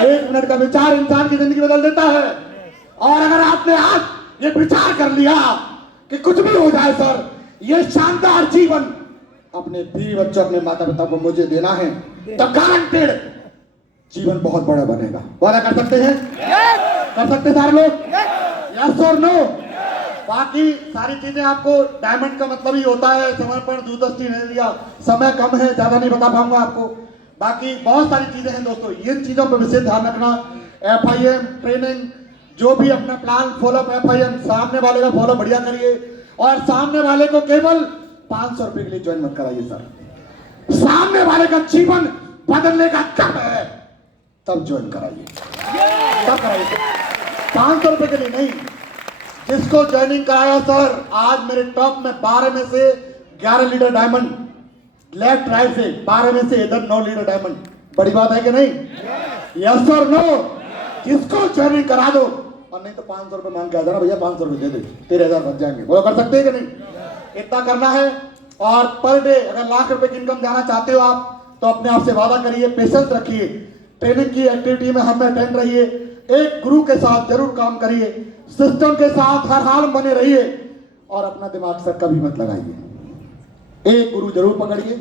1 मिनट का विचार इंसान की जिंदगी बदल देता है। और अगर आपने आज ये विचार कर लिया कि कुछ भी हो जाए सर, ये शानदार जीवन अपने बीवी बच्चों, अपने माता पिता को मुझे देना है, तो गारंटेड जीवन बहुत बड़ा बनेगा। वादा कर सकते हैं? कर सकते सारे लोग? यस और नो? बाकी सारी चीजें आपको, डायमंड का मतलब ही होता है समर्पण, दूरदृष्टि नहीं दिया, समय कम है, ज्यादा नहीं बता पाऊंगा आपको। बाकी बहुत सारी चीजें हैं दोस्तों, इन चीजों पर विशेष ध्यान रखना। FIM ट्रेनिंग, जो भी अपना प्लान फॉलो अप, FIM सामने वाले का फॉलो बढ़िया करिए। और सामने वाले को केवल 500 रुपए के लिए ज्वाइन मत कराइए सर। सामने वाले का जीवन बदलने का कब है तब ज्वाइन कराइए, तब कराइए। 500 रुपए के लिए नहीं, जिसको ज्वाइनिंग कराया सर, आज मेरे टॉप में 12 में से 11 लीटर डायमंड, लेफ्ट राइट से 12 में से इधर 9 लीटर डायमंड। बड़ी बात है कि नहीं? Yes sir no? जिसको ज्वाइनिंग करा दो, और नहीं तो 500 रुपए मांग के आ जाना, भैया 500 रुपए दे दो, 13,000 बच जाएंगे। वो कर सकते हैं कि नहीं? इतना करना है। और पर डे अगर लाख रुपए की इनकम जाना चाहते हो आप, तो अपने आप से वादा करिए, पेशेंस रखिए, ट्रेनिंग की एक्टिविटी में हमें अटेंड रहिए, एक गुरु के साथ जरूर काम करिए, सिस्टम के साथ हर हाल में बने रहिए, और अपना दिमाग सर कभी मत लगाइए। एक गुरु जरूर पकड़िए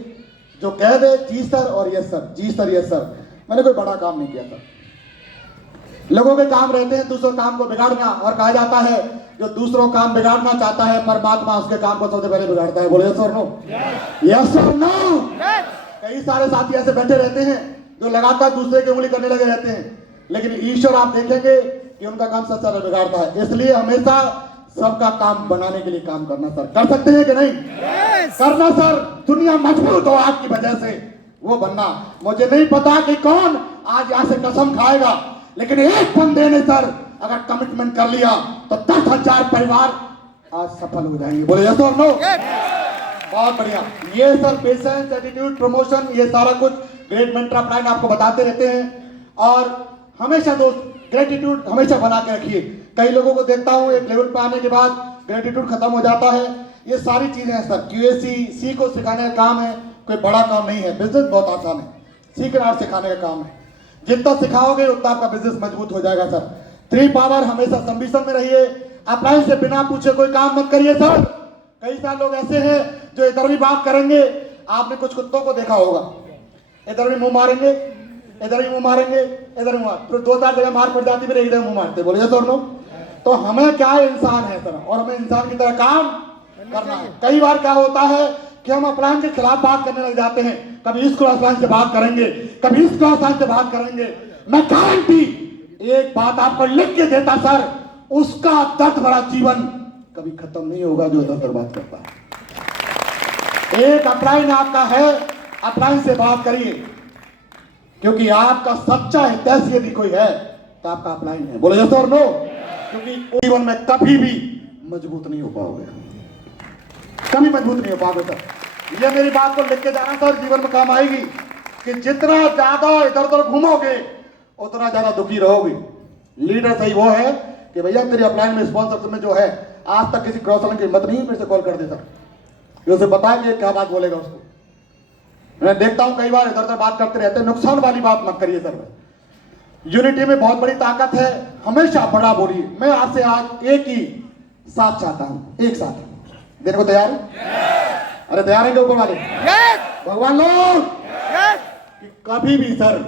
जो कह दे जी सर और यस सर, जी सर यस सर। मैंने कोई बड़ा काम नहीं किया सर। लोगों के काम रहते हैं दूसरों काम को बिगाड़ना, और कहा जाता है जो दूसरों काम बिगाड़ना चाहता है परमात्मा उसके काम को सबसे पहले बिगाड़ता है। बोले यस और नो? यस और नो? कई सारे साथी ऐसे बैठे रहते हैं जो लगातार दूसरे की उंगली करने लगे रहते हैं, लेकिन ईश्वर आप देखेंगे कि उनका काम सबसे पहले बिगाड़ता है। इसलिए हमेशा सबका काम बनाने के लिए काम करना सर। कर सकते हैं कि नहीं? करना सर। दुनिया मजबूत हो आपकी वजह से, वो बनना। मुझे नहीं पता कि कौन आज यहाँ से कसम खाएगा, लेकिन एक बंदे ने सर अगर कमिटमेंट कर लिया तो 10,000 परिवार आज सफल हो जाएंगे। बोले यस और नो? बहुत बढ़िया। ये सर पेशेंस, एटीट्यूड, प्रमोशन, ये सारा कुछ ग्रेट मेंटर अपलाइन आपको बताते रहते हैं। और हमेशा दोस्त ग्रेटिट्यूड हमेशा बना के रखिए। कई लोगों को देखता हूँ एक लेवल पे आने के बाद ग्रेटिट्यूड खत्म हो जाता है। ये सारी चीजें हैं सर, QAC को सिखाने का काम है, कोई बड़ा काम नहीं है। बिजनेस बहुत आसान है, सीख आर्ट सिखाने का काम है। जितना सिखाओगे उतना आपका बिजनेस मजबूत हो जाएगा सर। 3 पावर हमेशा संबिशन में रहिए। अपलाइन से बिना पूछे कोई काम मत करिए सर। कई सारे लोग ऐसे हैं जो इधर भी बात करेंगे, आपने कुछ कुत्तों को देखा होगा, इधर भी मुंह मारेंगे, इधर भी मुंह मारेंगे, इधर मुंह, तो 2-4 जगह मार पड़ जाती है, इधर मुंह मारते। बोलिए सर नो? तो हमें क्या है, इंसान है सर, और हमें इंसान की तरह काम करना है। कई बार क्या होता है कि हम अपलाइन के खिलाफ बात करने लग जाते हैं, कभी इस क्रॉस लाइन से बात करेंगे, कभी इस क्रॉस लाइन से बात करेंगे। मैं गारंटी एक बात आपको लिख के देता सर, उसका दर्द भरा जीवन कभी खत्म नहीं होगा जो इधर बात करता है। एक अपलाइन आपका है, अपलाइन से बात करिए, क्योंकि आपका सच्चा हितैषी यदि कोई है तो आपका अपलाइन है। बोले यस और नो? क्योंकि जीवन में कभी भी मजबूत नहीं हो पाओगे, कभी मजबूत नहीं हो पाओगे सर। ये मेरी बात को लिख के जाना सर, जीवन में काम आएगी कि जितना ज्यादा इधर उधर घूमोगे उतना ज्यादा दुखी रहोगे। लीडर सही वो है कि भैया तेरी अपलाइन में स्पॉन्सर में जो है, आज तक किसी क्रॉस लाइन की हिम्मत नहीं मेरे से कॉल कर देता, उसे पता है कि क्या बात बोलेगा उसको। मैं देखता हूं कई बार इधर उधर बात करते रहते हैं, नुकसान वाली बात मत करिए सर। यूनिटी में बहुत बड़ी ताकत है, हमेशा बड़ा बोलिए। मैं आपसे आज एक ही साथ चाहता हूं, एक साथ देने को तैयार है? अरे तैयार है ऊपर वाले? भगवान लोग कि कभी भी सर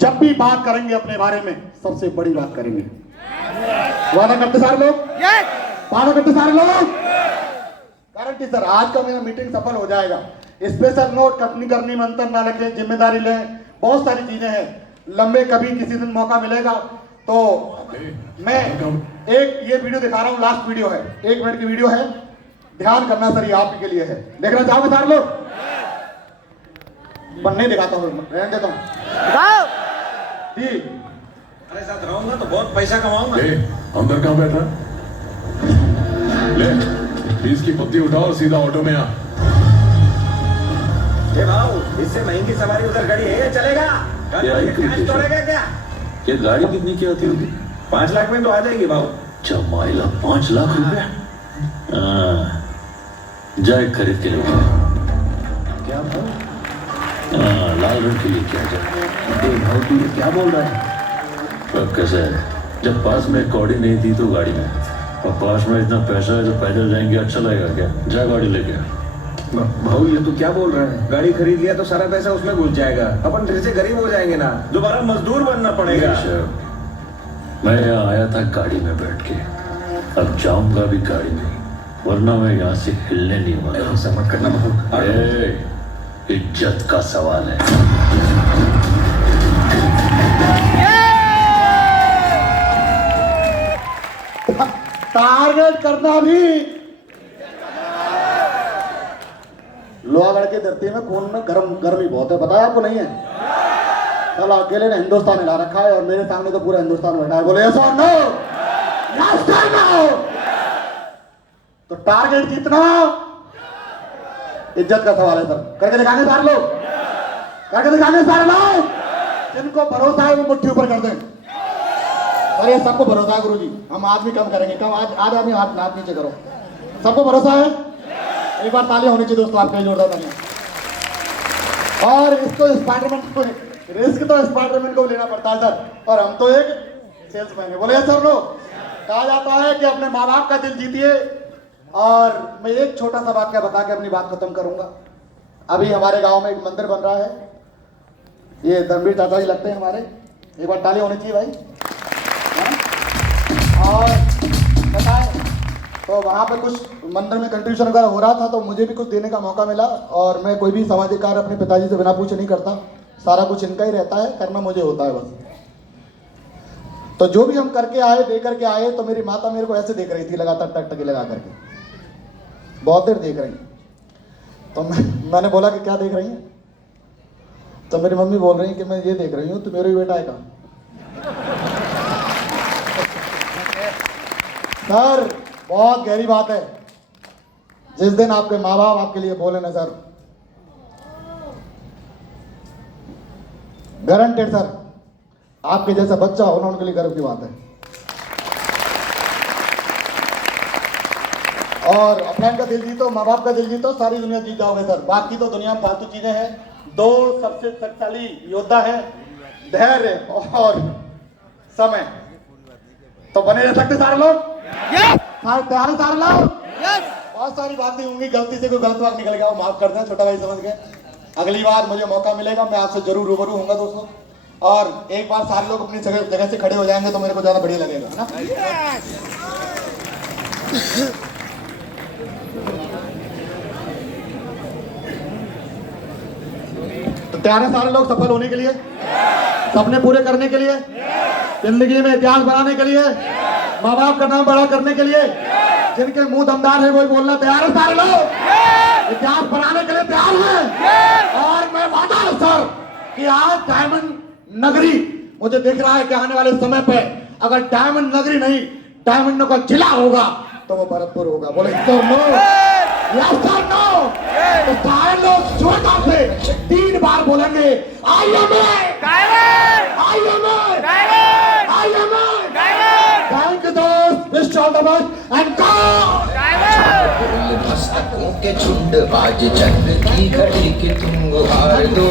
जब भी बात करेंगे अपने बारे में सबसे बड़ी बात करेंगे। वादा करते सारे लोग? वादा करते सारे लोग? गारंटी सर आज का मेरा मीटिंग सफल हो जाएगा। स्पेशल नोट कटनी करनी में अंतर ना रखें, जिम्मेदारी लें, बहुत सारी चीजें हैं। लंबे कभी किसी दिन मौका मिलेगा तो मैं एक ये वीडियो दिखा रहा हूँ, लास्ट वीडियो है, 1 मिनट की वीडियो है, ध्यान करना सर, ये आप ही के लिए है। देखना चाहोगे सारे लोग? पर नहीं दिखाता हूँ, रहने देता हूँ जी। अरे साथ रहूंगा तो बहुत पैसा कमाऊंगा। अंदर कहाँ बैठा? ले 20 की पत्ती उठाओ और सीधा ऑटो में आ। भाऊ इससे महंगी सवारी उधर खड़ी है, चलेगा? तोड़ेगा क्या? ये गाड़ी कितनी की आती होगी? 5 लाख में तो आ जाएगी भाऊ। जमाइला 5 लाख रुपया? जाए खरीद के लिए। क्या भाऊ? लाल रंग के लिए क्या जाए? भाऊ तू क्या बोल रहा है? अब कैसे है, जब पास में कौड़ी नहीं थी तो गाड़ी में, और पास में इतना पैसा है तो पैदल जाएंगे, अच्छा लगेगा क्या? जा गाड़ी लेके आ। भाऊ ये तू क्या बोल रहा है? गाड़ी खरीद लिया तो सारा पैसा उसमें घुस जाएगा, अपन फिर से गरीब हो जाएंगे ना, दोबारा मजदूर बनना पड़ेगा। मैं यहाँ आया था गाड़ी में बैठ के, अब जाऊंगा भी गाड़ी में, वरना मैं यहाँ से हिलने नहीं वाला। ऐसा मत करना भाऊ, इज्जत का सवाल है। टारगेट करना भी लोहा लड़के धरती में खून में गर्मी बहुत है, बताया आपको नहीं है? साला अकेले ने हिंदुस्तान हिला रखा है और मेरे सामने तो पूरा हिंदुस्तान बैठा है। बोले ऐसा नो, यस नो। तो टारगेट जीतना इज्जत का सवाल है सर। करके दिखाने सारे लोग, करके दिखाने सारे लोग। जिनको भरोसा है वो मुट्ठी ऊपर कर दें। अरे सबको भरोसा है गुरुजी, हम आदमी कम करेंगे, कम आज आज आदमी हाथ नीचे करो। सबको भरोसा है? एक बार तालियां होनी चाहिए दोस्तों आपके लिए, जोरदार तालियां। और इसको स्पाइडरमैन को रिस्क तो स्पाइडरमैन को लेना पड़ता है सर, और हम तो एक सेल्समैन है। बोले सर लोग, कहा जाता है कि अपने माँ बाप का दिल जीतिए। और मैं एक छोटा सा वाक्य बता के अपनी बात खत्म करूंगा। अभी हमारे गांव में एक मंदिर बन रहा है, ये धर्मवीर चाचा जी लगते हैं हमारे, एक बार ताली होनी चाहिए भाई। और बताएं तो वहाँ पे कुछ मंदिर में कंट्रीब्यूशन वगैरह हो रहा था, तो मुझे भी कुछ देने का मौका मिला। और मैं कोई भी सामाजिक कार्य अपने पिताजी से बिना पूछे नहीं करता, सारा कुछ इनका ही रहता है, करना मुझे होता है बस। तो जो भी हम करके आए, दे करके आए, तो मेरी माता मेरे को ऐसे देख रही थी लगातार, टकटकी लगा करके, बहुत देर देख रही। तो मैंने बोला कि क्या देख रही हैं? तो मेरी मम्मी बोल रही कि मैं ये देख रही हूँ, तो मेरा ही बेटा है कहाँ? सर बहुत गहरी बात है। जिस दिन आपके माँ बाप आपके लिए बोले ना सर, गारंटेड सर, आपके जैसा बच्चा होना उनके लिए गर्व की बात है। और ऑफलाइन का दिल जीतो, माँ बाप का दिल जीतो, सारी दुनिया जीत जाओगे सर। बाकी तो दुनिया में फालतू चीजें हैं। दो सबसे शक्तिशाली योद्धा है, धैर्य और समय। तो बने रह सकते सारे लोग, तैयार है सारे लोग। बहुत सारी बातें होंगी, गलती से कोई गलत बात निकल गया वो माफ कर दें, छोटा भाई समझ गए। अगली बार मुझे मौका मिलेगा, मैं आपसे जरूर रूबरू होऊंगा दोस्तों। और एक बार सारे लोग अपनी जगह से खड़े हो जाएंगे तो मेरे को ज्यादा बढ़िया लगेगा, है ना? तो तैयार है सारे लोग सफल होने के लिए, सपने पूरे करने के लिए, जिंदगी में इतिहास बनाने के लिए, माँ बाप का नाम बड़ा करने के लिए। जिनके मुंह दमदार है वही बोलना तैयार है सारे लोग, इतिहास बनाने के लिए तैयार है। और मैं वादा है सर कि आज डायमंड नगरी मुझे दिख रहा है कि आने वाले समय पे अगर डायमंड नगरी नहीं, डायमंडों का जिला होगा तो वो भरतपुर होगा। बोले तो नो, यस सर नो। तो सारे लोग जोरदार से 3 बार बोलेंगे, आई एम थैंक यू दोस्त, wish all the best and go. मस्तकों के झुंड आज जन्म की घड़ी के तुम गुहार दो।